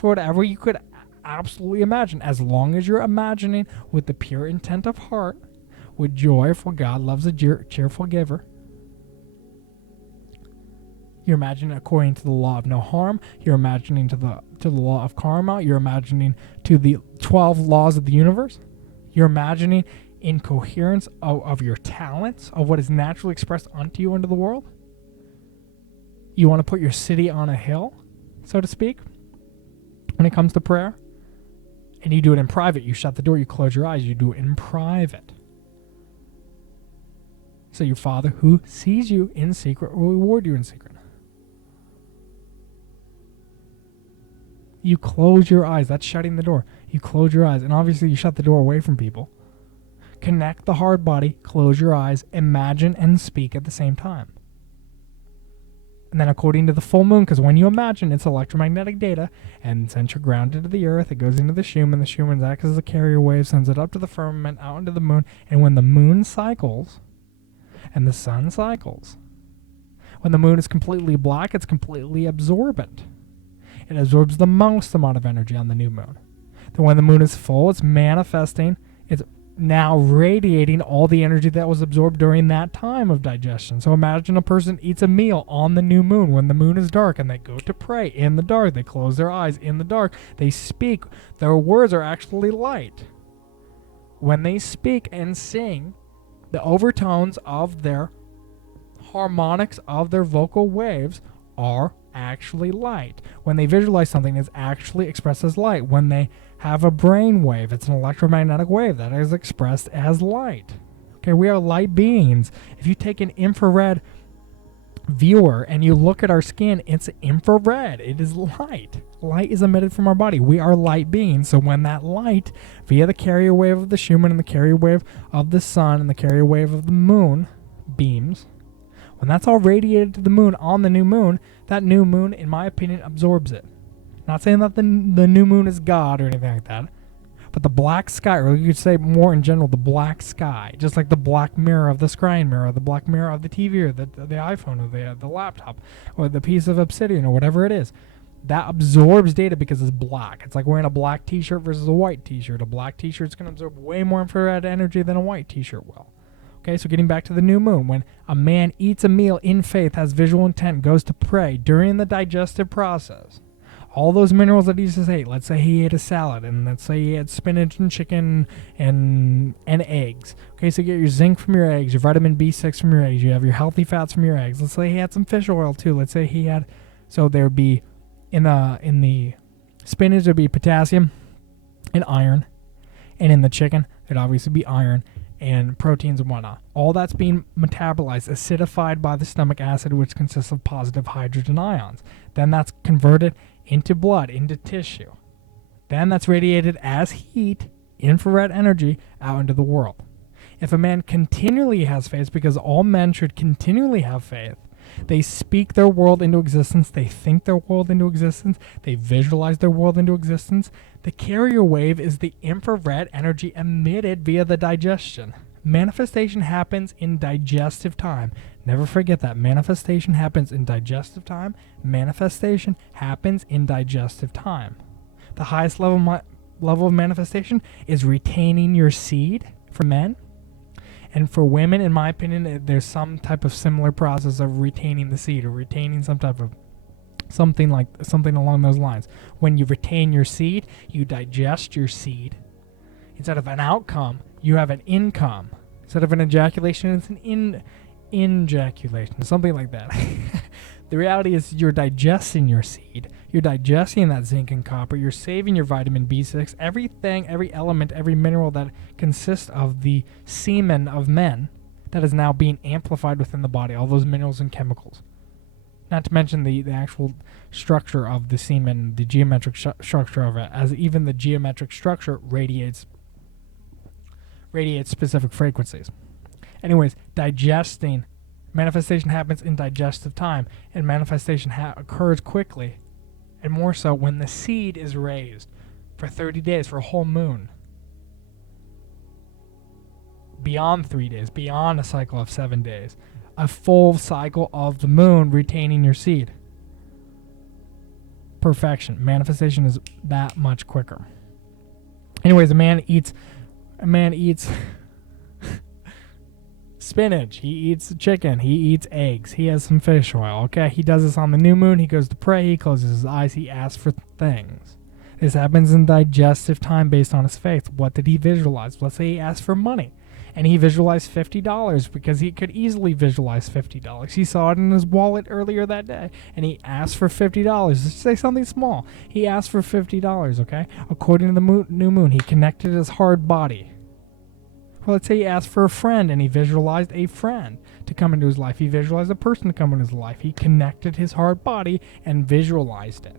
whatever you could absolutely imagine. As long as you're imagining with the pure intent of heart, with joy, for God loves a cheerful giver. You're imagining according to the law of no harm. You're imagining to the law of karma. You're imagining to the 12 laws of the universe. You're imagining in coherence of your talents, of what is naturally expressed unto you into the world. You want to put your city on a hill, so to speak, when it comes to prayer. And you do it in private. You shut the door, you close your eyes, you do it in private. So your Father who sees you in secret will reward you in secret. You close your eyes. That's shutting the door. You close your eyes. And obviously you shut the door away from people. Connect the hard body. Close your eyes. Imagine and speak at the same time. And then according to the full moon, because when you imagine, it's electromagnetic data, and since you're grounded to the earth, it goes into the Schumann. The Schumann acts as a carrier wave, sends it up to the firmament, out into the moon. And when the moon cycles and the sun cycles, when the moon is completely black, it's completely absorbent. It absorbs the most amount of energy on the new moon. Then when the moon is full, it's manifesting. It's now radiating all the energy that was absorbed during that time of digestion. So imagine a person eats a meal on the new moon when the moon is dark, and they go to pray in the dark. They close their eyes in the dark. They speak. Their words are actually light. When they speak and sing, the overtones of their harmonics of their vocal waves are actually light. When they visualize something, it's actually expressed as light. When they have a brain wave, it's an electromagnetic wave that is expressed as light. Okay, we are light beings. If you take an infrared viewer and you look at our skin, it's infrared. It is light. Light is emitted from our body. We are light beings. So when that light, via the carrier wave of the Schumann and the carrier wave of the sun and the carrier wave of the moon beams, when that's all radiated to the moon on the new moon, that new moon, in my opinion, absorbs it. Not saying that the new moon is God or anything like that, but the black sky, or you could say more in general, the black sky, just like the black mirror of the scrying mirror, the black mirror of the TV or the iPhone or the laptop or the piece of obsidian or whatever it is, that absorbs data because it's black. It's like wearing a black t-shirt versus a white t-shirt. A black t-shirt's going to absorb way more infrared energy than a white t-shirt will. Okay, so getting back to the new moon, when a man eats a meal in faith, has visual intent, goes to pray during the digestive process, all those minerals that he just ate, let's say he ate a salad, and let's say he had spinach and chicken and eggs. Okay, so you get your zinc from your eggs, your vitamin B6 from your eggs, you have your healthy fats from your eggs. Let's say he had some fish oil too. Let's say he had, so there'd be, in the spinach, there'd be potassium and iron, and in the chicken, there'd obviously be iron and proteins and whatnot. All that's being metabolized, acidified by the stomach acid, which consists of positive hydrogen ions. Then that's converted into blood, into tissue. Then that's radiated as heat, infrared energy, out into the world. If a man continually has faith, because all men should continually have faith, they speak their world into existence, they think their world into existence, they visualize their world into existence. The carrier wave is the infrared energy emitted via the digestion. Manifestation happens in digestive time. Never forget that. Manifestation happens in digestive time. Manifestation happens in digestive time. The highest level of manifestation is retaining your seed for men. And for women, in my opinion, there's some type of similar process of retaining the seed or retaining some type of something along those lines. When you retain your seed, you digest your seed. Instead of an outcome, you have an income. Instead of an ejaculation, it's an injaculation, something like that. The reality is you're digesting your seed. You're digesting that zinc and copper. You're saving your vitamin B6. Everything, every element, every mineral that consists of the semen of men that is now being amplified within the body, all those minerals and chemicals. Not to mention the actual structure of the semen, the geometric structure of it, as even the geometric structure radiates specific frequencies. Anyways, digesting Manifestation happens in digestive time, and manifestation occurs quickly, and more so when the seed is raised for 30 days, for a whole moon. Beyond 3 days, beyond a cycle of 7 days. A full cycle of the moon retaining your seed. Perfection. Manifestation is that much quicker. Anyways, a man eats spinach, he eats chicken, he eats eggs, he has some fish oil. Okay, he does this on the new moon. He goes to pray, he closes his eyes, he asks for things. This happens in digestive time based on his faith. What did he visualize? Let's say he asked for money, and he visualized $50 because he could easily visualize $50. He saw it in his wallet earlier that day, and he asked for $50. Let's say something small. He asked for $50, okay? According to the new moon, he connected his hard body. Well, let's say he asked for a friend, and he visualized a friend to come into his life. He visualized a person to come into his life. He connected his hard body and visualized it.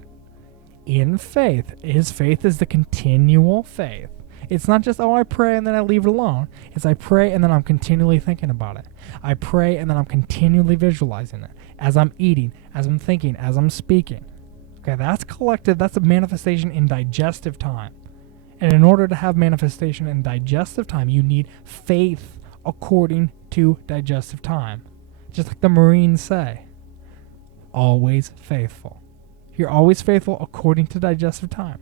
In faith, his faith is the continual faith. It's not just, I pray and then I leave it alone. It's I pray and then I'm continually thinking about it. I pray and then I'm continually visualizing it. As I'm eating, as I'm thinking, as I'm speaking. Okay, that's collective. That's a manifestation in digestive time. And in order to have manifestation in digestive time, you need faith according to digestive time. Just like the Marines say, always faithful. You're always faithful according to digestive time.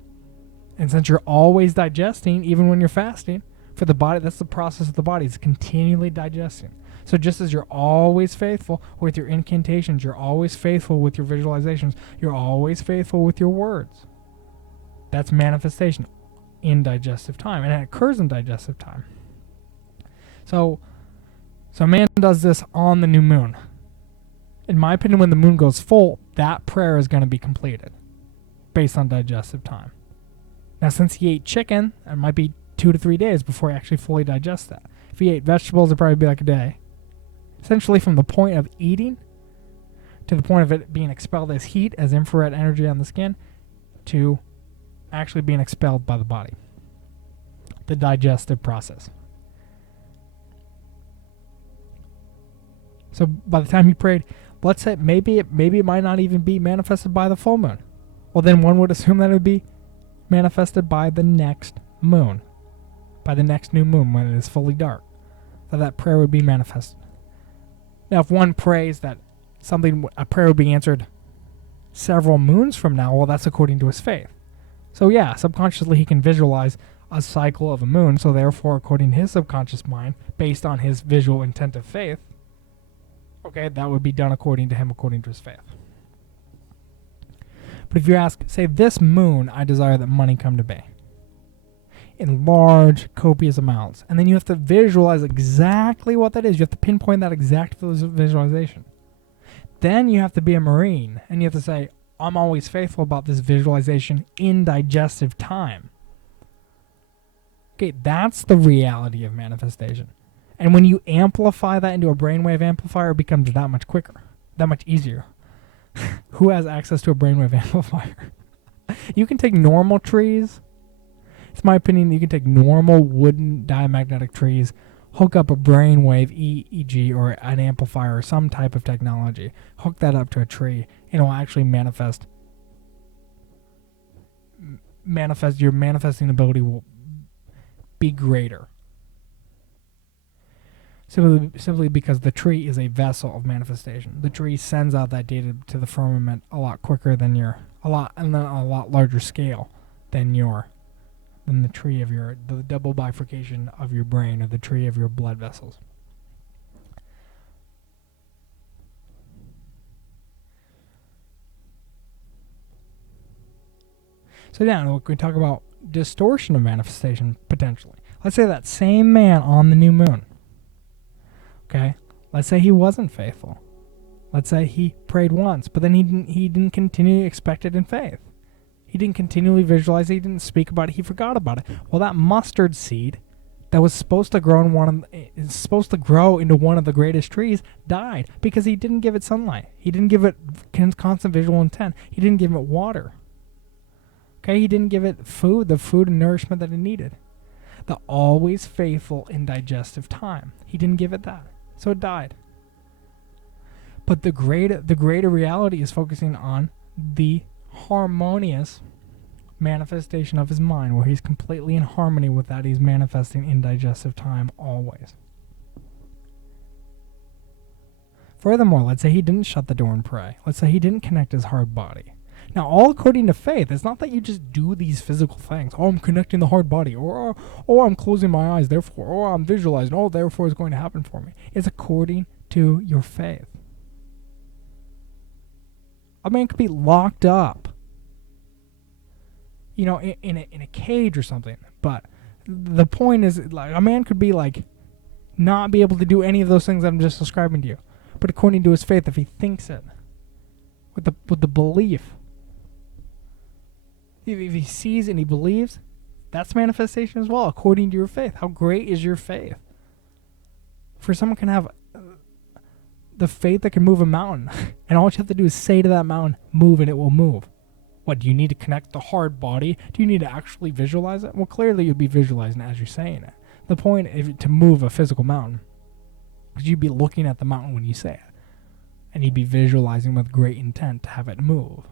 And since you're always digesting, even when you're fasting, for the body, that's the process of the body. It's continually digesting. So just as you're always faithful with your incantations, you're always faithful with your visualizations, you're always faithful with your words. That's manifestation in digestive time, and it occurs in digestive time. So man does this on the new moon. In my opinion, when the moon goes full, that prayer is going to be completed based on digestive time. Now, since he ate chicken, it might be 2 to 3 days before he actually fully digests that. If he ate vegetables, it'd probably be like a day. Essentially, from the point of eating to the point of it being expelled as heat, as infrared energy on the skin, to actually being expelled by the body. The digestive process. So by the time he prayed, let's say maybe it might not even be manifested by the full moon. Well, then one would assume that it would be manifested by the next moon, by the next new moon when it is fully dark, that prayer would be manifested. Now, if one prays that a prayer would be answered several moons from now, well, that's according to his faith. So yeah, subconsciously he can visualize a cycle of a moon, so therefore, according to his subconscious mind, based on his visual intent of faith, okay, that would be done according to him, according to his faith. But if you ask, say, this moon, I desire that money come to me in large, copious amounts, and then you have to visualize exactly what that is. You have to pinpoint that exact visualization. Then you have to be a Marine, and you have to say, I'm always faithful about this visualization in digestive time. Okay, that's the reality of manifestation. And when you amplify that into a brainwave amplifier, it becomes that much quicker, that much easier. Who has access to a brainwave amplifier? You can take normal trees. It's my opinion that you can take normal wooden diamagnetic trees, hook up a brainwave EEG or an amplifier or some type of technology, hook that up to a tree, and it will actually manifest. Your manifesting ability will be greater. Simply because the tree is a vessel of manifestation. The tree sends out that data to the firmament a lot quicker than a lot larger scale than the tree of the double bifurcation of your brain, or the tree of your blood vessels. So now we talk about distortion of manifestation potentially. Let's say that same man on the new moon. Okay, let's say he wasn't faithful. Let's say he prayed once, but then he didn't continue to expect it in faith. He didn't continually visualize it. He didn't speak about it. He forgot about it. Well, that mustard seed that was supposed to grow into one of the greatest trees died because he didn't give it sunlight. He didn't give it constant visual intent. He didn't give it water. Okay, he didn't give it the food and nourishment that it needed. The always faithful in digestive time. He didn't give it that. So it died. But the greater reality is focusing on the harmonious manifestation of his mind, where he's completely in harmony with that. He's manifesting in digestive time always. Furthermore, let's say he didn't shut the door and pray. Let's say he didn't connect his hard body. Now, all according to faith. It's not that you just do these physical things. Oh, I'm connecting the hard body. Or, oh, I'm closing my eyes, therefore. Oh, I'm visualizing. Oh, therefore it's going to happen for me. It's according to your faith. A man could be locked up, in a cage or something. But the point is, like, a man could be like, not be able to do any of those things that I'm just describing to you. But according to his faith, if he thinks it, with the belief, if he sees and he believes, that's manifestation as well, according to your faith. How great is your faith? For someone can have the faith that can move a mountain, and all you have to do is say to that mountain, move, and it will move. What, do you need to connect the hard body? Do you need to actually visualize it? Well, clearly you'll be visualizing it as you're saying it. The point is to move a physical mountain, because you'd be looking at the mountain when you say it, and you'd be visualizing with great intent to have it move.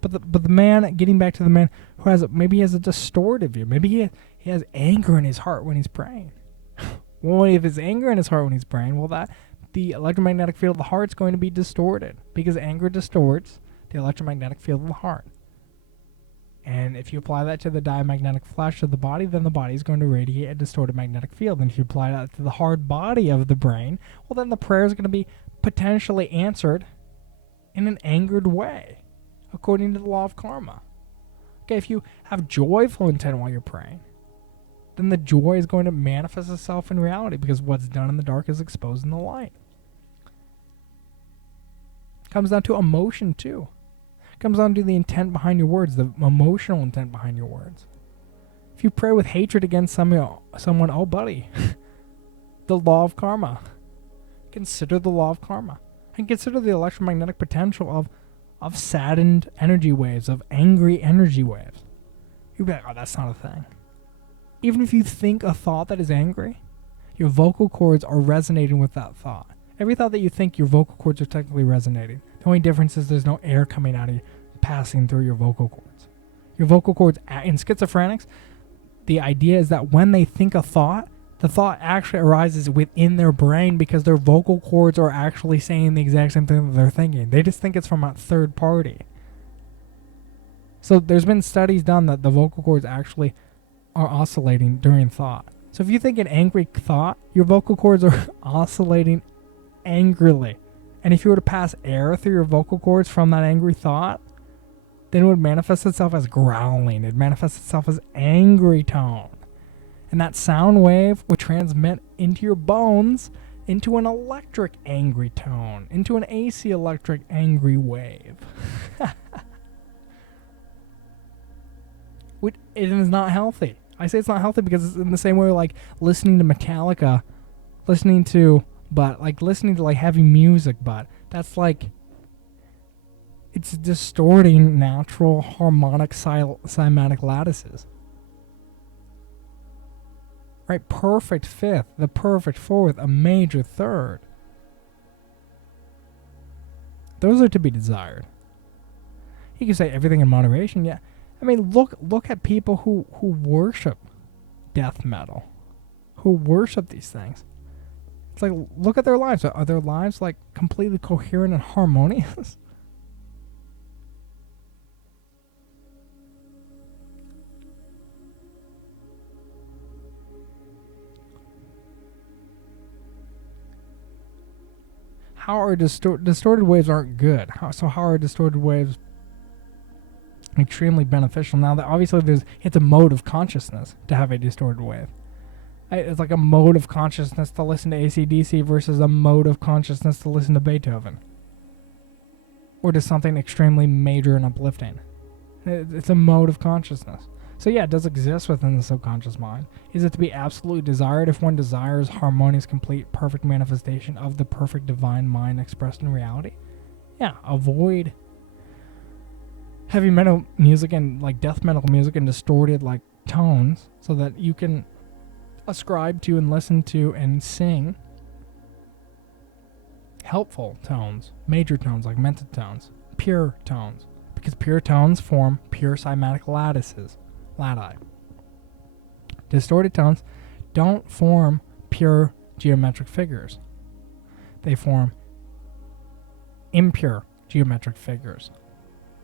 But the man, getting back to the man who has maybe he has a distorted view. Maybe he has anger in his heart when he's praying. Well, if it's anger in his heart when he's praying, well, that the electromagnetic field of the heart is going to be distorted, because anger distorts the electromagnetic field of the heart. And if you apply that to the diamagnetic flesh of the body, then the body is going to radiate a distorted magnetic field. And if you apply that to the hard body of the brain, well, then the prayer is going to be potentially answered in an angered way, according to the law of karma. Okay, if you have joyful intent while you're praying, then the joy is going to manifest itself in reality, because what's done in the dark is exposed in the light. It comes down to emotion too. It comes down to the intent behind your words, the emotional intent behind your words. If you pray with hatred against someone, oh buddy, the law of karma. Consider the law of karma. And consider the electromagnetic potential of saddened energy waves, of angry energy waves. You'd be like, oh, that's not a thing. Even if you think a thought that is angry, your vocal cords are resonating with that thought. Every thought that you think, your vocal cords are technically resonating. The only difference is there's no air coming out of you, passing through your vocal cords. Your vocal cords, in schizophrenics, the idea is that when they think a thought, the thought actually arises within their brain, because their vocal cords are actually saying the exact same thing that they're thinking. They just think it's from a third party. So there's been studies done that the vocal cords actually are oscillating during thought. So if you think an angry thought, your vocal cords are oscillating angrily. And if you were to pass air through your vocal cords from that angry thought, then it would manifest itself as growling. It manifests itself as angry tone. And that sound wave would transmit into your bones into an electric angry tone, into an AC electric angry wave. It is not healthy. I say it's not healthy because it's in the same way like listening to Metallica, listening to like heavy music, but that's like, it's distorting natural harmonic cymatic lattices. Right? Perfect fifth, the perfect fourth, a major third. Those are to be desired. You can say everything in moderation, yeah. I mean, look at people who worship death metal, who worship these things. It's like, look at their lives. Are their lives like completely coherent and harmonious? How are distorted waves aren't good? How are distorted waves extremely beneficial? Now that obviously it's a mode of consciousness to have a distorted wave. It's like a mode of consciousness to listen to AC/DC versus a mode of consciousness to listen to Beethoven, or to something extremely major and uplifting. It's a mode of consciousness. So yeah, it does exist within the subconscious mind. Is it to be absolutely desired if one desires harmonious, complete, perfect manifestation of the perfect divine mind expressed in reality? Yeah, avoid heavy metal music and like death metal music and distorted like tones, so that you can ascribe to and listen to and sing helpful tones, major tones like mented tones, pure tones, because pure tones form pure cymatic lattices, lati. Distorted tones don't form pure geometric figures. They form impure geometric figures.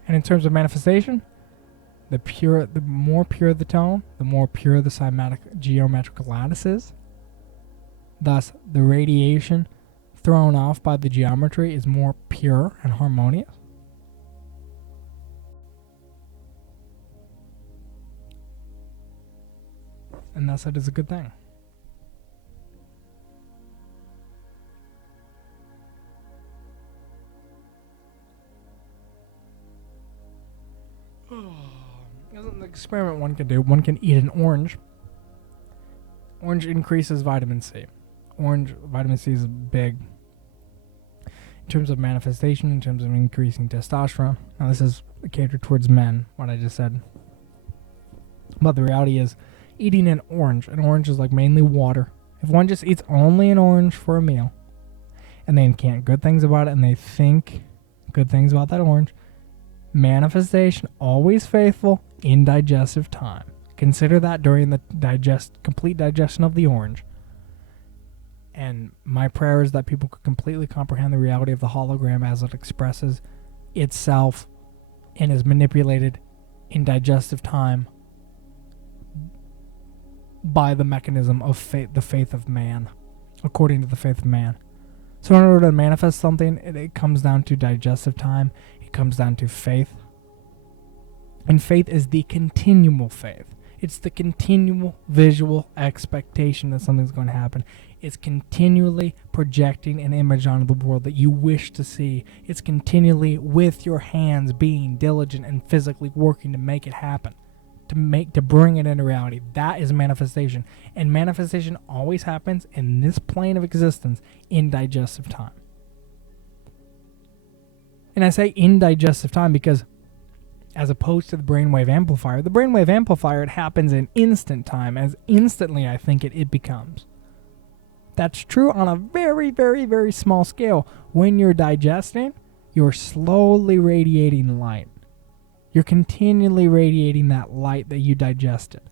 And in terms of manifestation, the more pure the tone, the more pure the cymatic geometric lattice is. Thus, the radiation thrown off by the geometry is more pure and harmonious. And thus it is a good thing. This is an experiment one can do. One can eat an orange. Orange increases vitamin C. Vitamin C is big in terms of manifestation, in terms of increasing testosterone. Now this is catered towards men, what I just said. But the reality is, eating an orange is like mainly water. If one just eats only an orange for a meal, and they can't good things about it, and they think good things about that orange, manifestation always faithful in digestive time. Consider that during the complete digestion of the orange. And my prayer is that people could completely comprehend the reality of the hologram as it expresses itself and is manipulated in digestive time by the mechanism of faith, the faith of man, according to the faith of man. So in order to manifest something, it comes down to digestive time. It comes down to faith. And faith is the continual faith. It's the continual visual expectation that something's going to happen. It's continually projecting an image onto the world that you wish to see. It's continually with your hands being diligent and physically working to make it happen, to bring it into reality. That is manifestation. And manifestation always happens in this plane of existence in digestive time. And I say in digestive time because as opposed to the brainwave amplifier, it happens in instant time, as instantly I think it becomes. That's true on a very, very, very small scale. When you're digesting, you're slowly radiating light. You're continually radiating that light that you digested.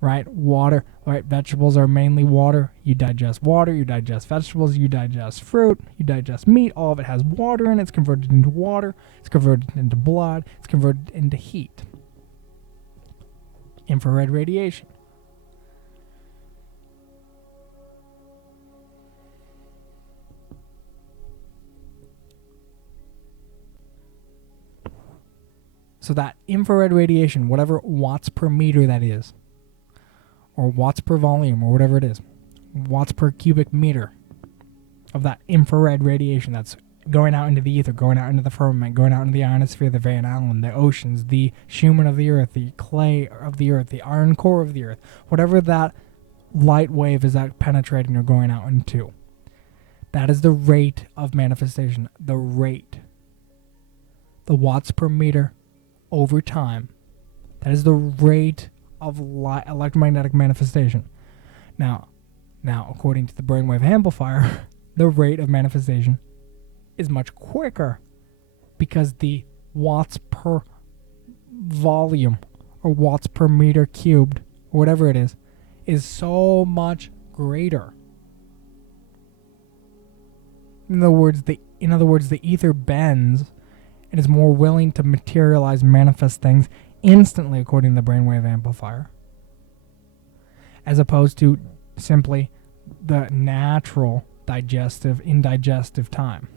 Right? Water. Right? Vegetables are mainly water. You digest water. You digest vegetables. You digest fruit. You digest meat. All of it has water in it. It's converted into water. It's converted into blood. It's converted into heat. Infrared radiation. So that infrared radiation, whatever watts per meter that is, or watts per volume, or whatever it is, watts per cubic meter of that infrared radiation that's going out into the ether, going out into the firmament, going out into the ionosphere, the Van Allen, the oceans, the Schumann of the earth, the clay of the earth, the iron core of the earth, whatever that light wave is that penetrating or going out into. That is the rate of manifestation. The rate. The watts per meter over time. That is the rate of electromagnetic manifestation. Now, according to the brainwave amplifier, the rate of manifestation is much quicker because the watts per volume or watts per meter cubed or whatever it is so much greater. In other words, the ether bends and is more willing to materialize, manifest things instantly, according to the brainwave amplifier, as opposed to simply the natural indigestive time.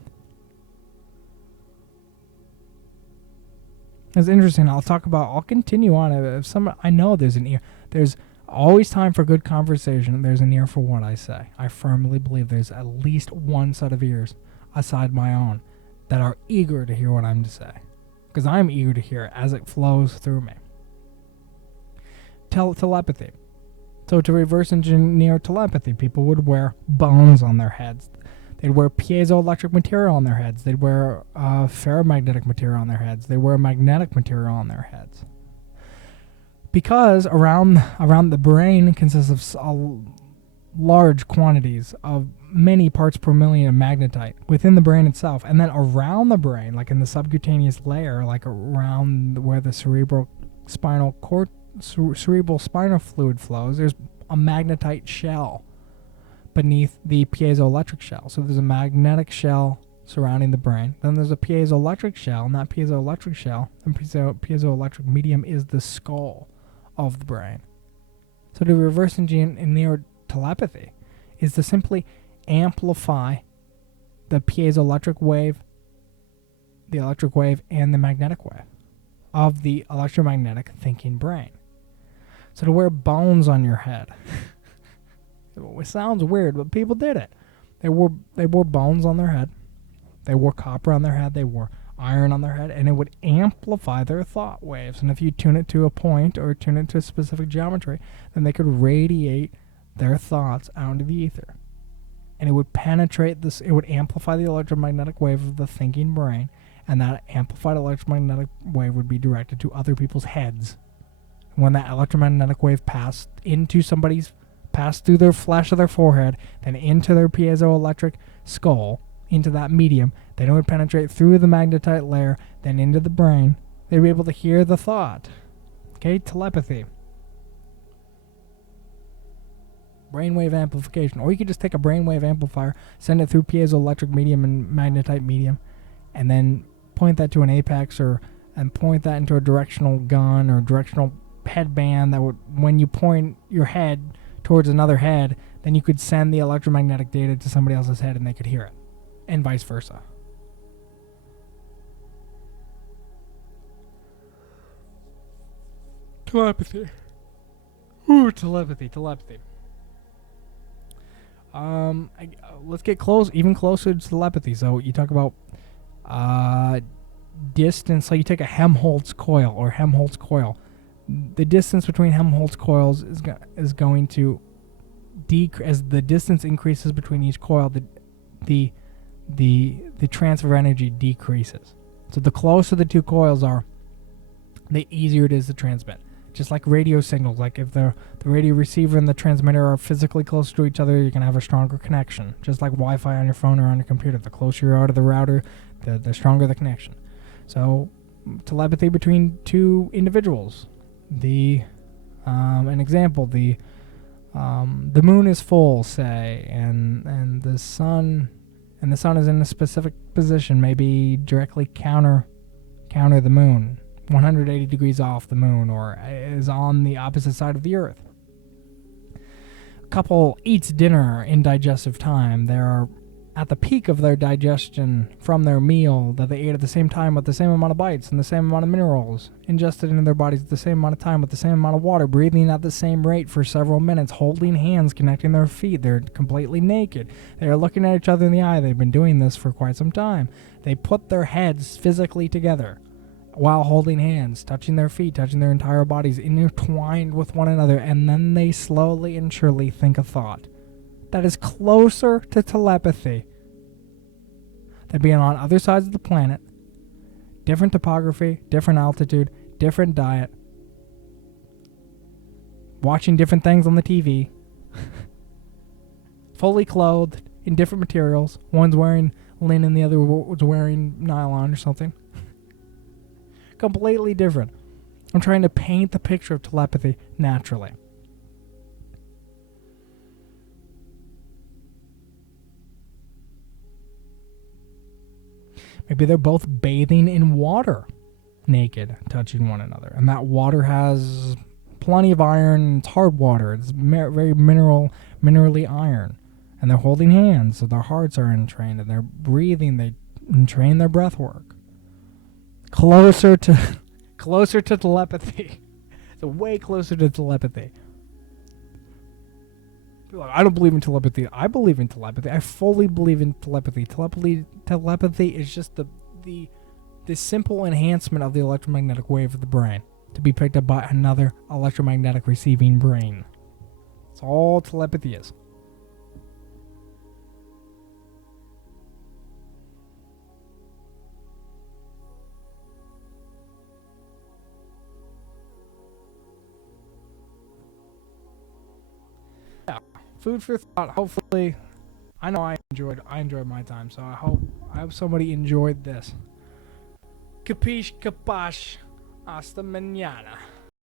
It's interesting. I'll continue on. If I know there's an ear. There's always time for good conversation. There's an ear for what I say. I firmly believe there's at least one set of ears aside my own that are eager to hear what I'm to say, because I'm eager to hear it as it flows through me. Telepathy. So to reverse engineer telepathy, people would wear bones on their heads. They'd wear piezoelectric material on their heads. They'd wear ferromagnetic material on their heads. They'd wear magnetic material on their heads. because around the brain consists of large quantities of many parts per million of magnetite within the brain itself, and then around the brain, like in the subcutaneous layer, like around where the cerebral spinal fluid flows, there's a magnetite shell beneath the piezoelectric shell. So there's a magnetic shell surrounding the brain. Then there's a piezoelectric shell, and that piezoelectric shell and piezoelectric medium is the skull of the brain. So to reverse engineer telepathy is to simply amplify the piezoelectric wave, the electric wave, and the magnetic wave of the electromagnetic thinking brain. So to wear bones on your head. It sounds weird, but people did it. They wore bones on their head. They wore copper on their head. They wore iron on their head, and it would amplify their thought waves. And if you tune it to a point or tune it to a specific geometry, then they could radiate their thoughts out into the ether. And it would penetrate this, it would amplify the electromagnetic wave of the thinking brain, and that amplified electromagnetic wave would be directed to other people's heads. When that electromagnetic wave passed through their flesh of their forehead, then into their piezoelectric skull, into that medium, then it would penetrate through the magnetite layer, then into the brain. They'd be able to hear the thought. Okay, telepathy. Brainwave amplification. Or you could just take a brainwave amplifier, send it through piezoelectric medium and magnetite medium, and then point that to an apex and point that into a directional gun or directional headband that would, when you point your head towards another head, then you could send the electromagnetic data to somebody else's head and they could hear it, and vice versa. Telepathy. Ooh, telepathy. Let's get even closer to telepathy. So you talk about distance. So you take a Helmholtz coil. The distance between Helmholtz coils is going to decrease as the distance increases between each coil. The transfer energy decreases. So the closer the two coils are, the easier it is to transmit. Just like radio signals, like if the radio receiver and the transmitter are physically closer to each other, you're going to have a stronger connection. Just like Wi-Fi on your phone or on your computer. The closer you are to the router, the stronger the connection. So telepathy between two individuals. An example, the moon is full, say, and the sun is in a specific position, maybe directly counter the moon, 180 degrees off the moon, or is on the opposite side of the earth. A couple eats dinner in digestive time. They're at the peak of their digestion from their meal that they ate at the same time with the same amount of bites and the same amount of minerals ingested into their bodies at the same amount of time with the same amount of water, breathing at the same rate for several minutes, holding hands, connecting their feet. They're completely naked. They are looking at each other in the eye. They've been doing this for quite some time. They put their heads physically together while holding hands, touching their feet, touching their entire bodies, intertwined with one another, and then they slowly and surely think a thought that is closer to telepathy. They'd be on other sides of the planet, different topography, different altitude, different diet, watching different things on the TV, fully clothed in different materials. One's wearing linen, the other was wearing nylon or something. Completely different. I'm trying to paint the picture of telepathy naturally. Maybe they're both bathing in water, naked, touching one another. And that water has plenty of iron. It's hard water. It's very minerally iron. And they're holding hands, so their hearts are entrained. And they're breathing. They entrain their breath work. Closer to telepathy. So way closer to telepathy. Like, I don't believe in telepathy. I believe in telepathy. I fully believe in telepathy. Telepathy is just the simple enhancement of the electromagnetic wave of the brain to be picked up by another electromagnetic receiving brain. That's all telepathy is. food for thought. Hopefully, I know I enjoyed my time, so I hope somebody enjoyed this. Capiche, capash, hasta mañana.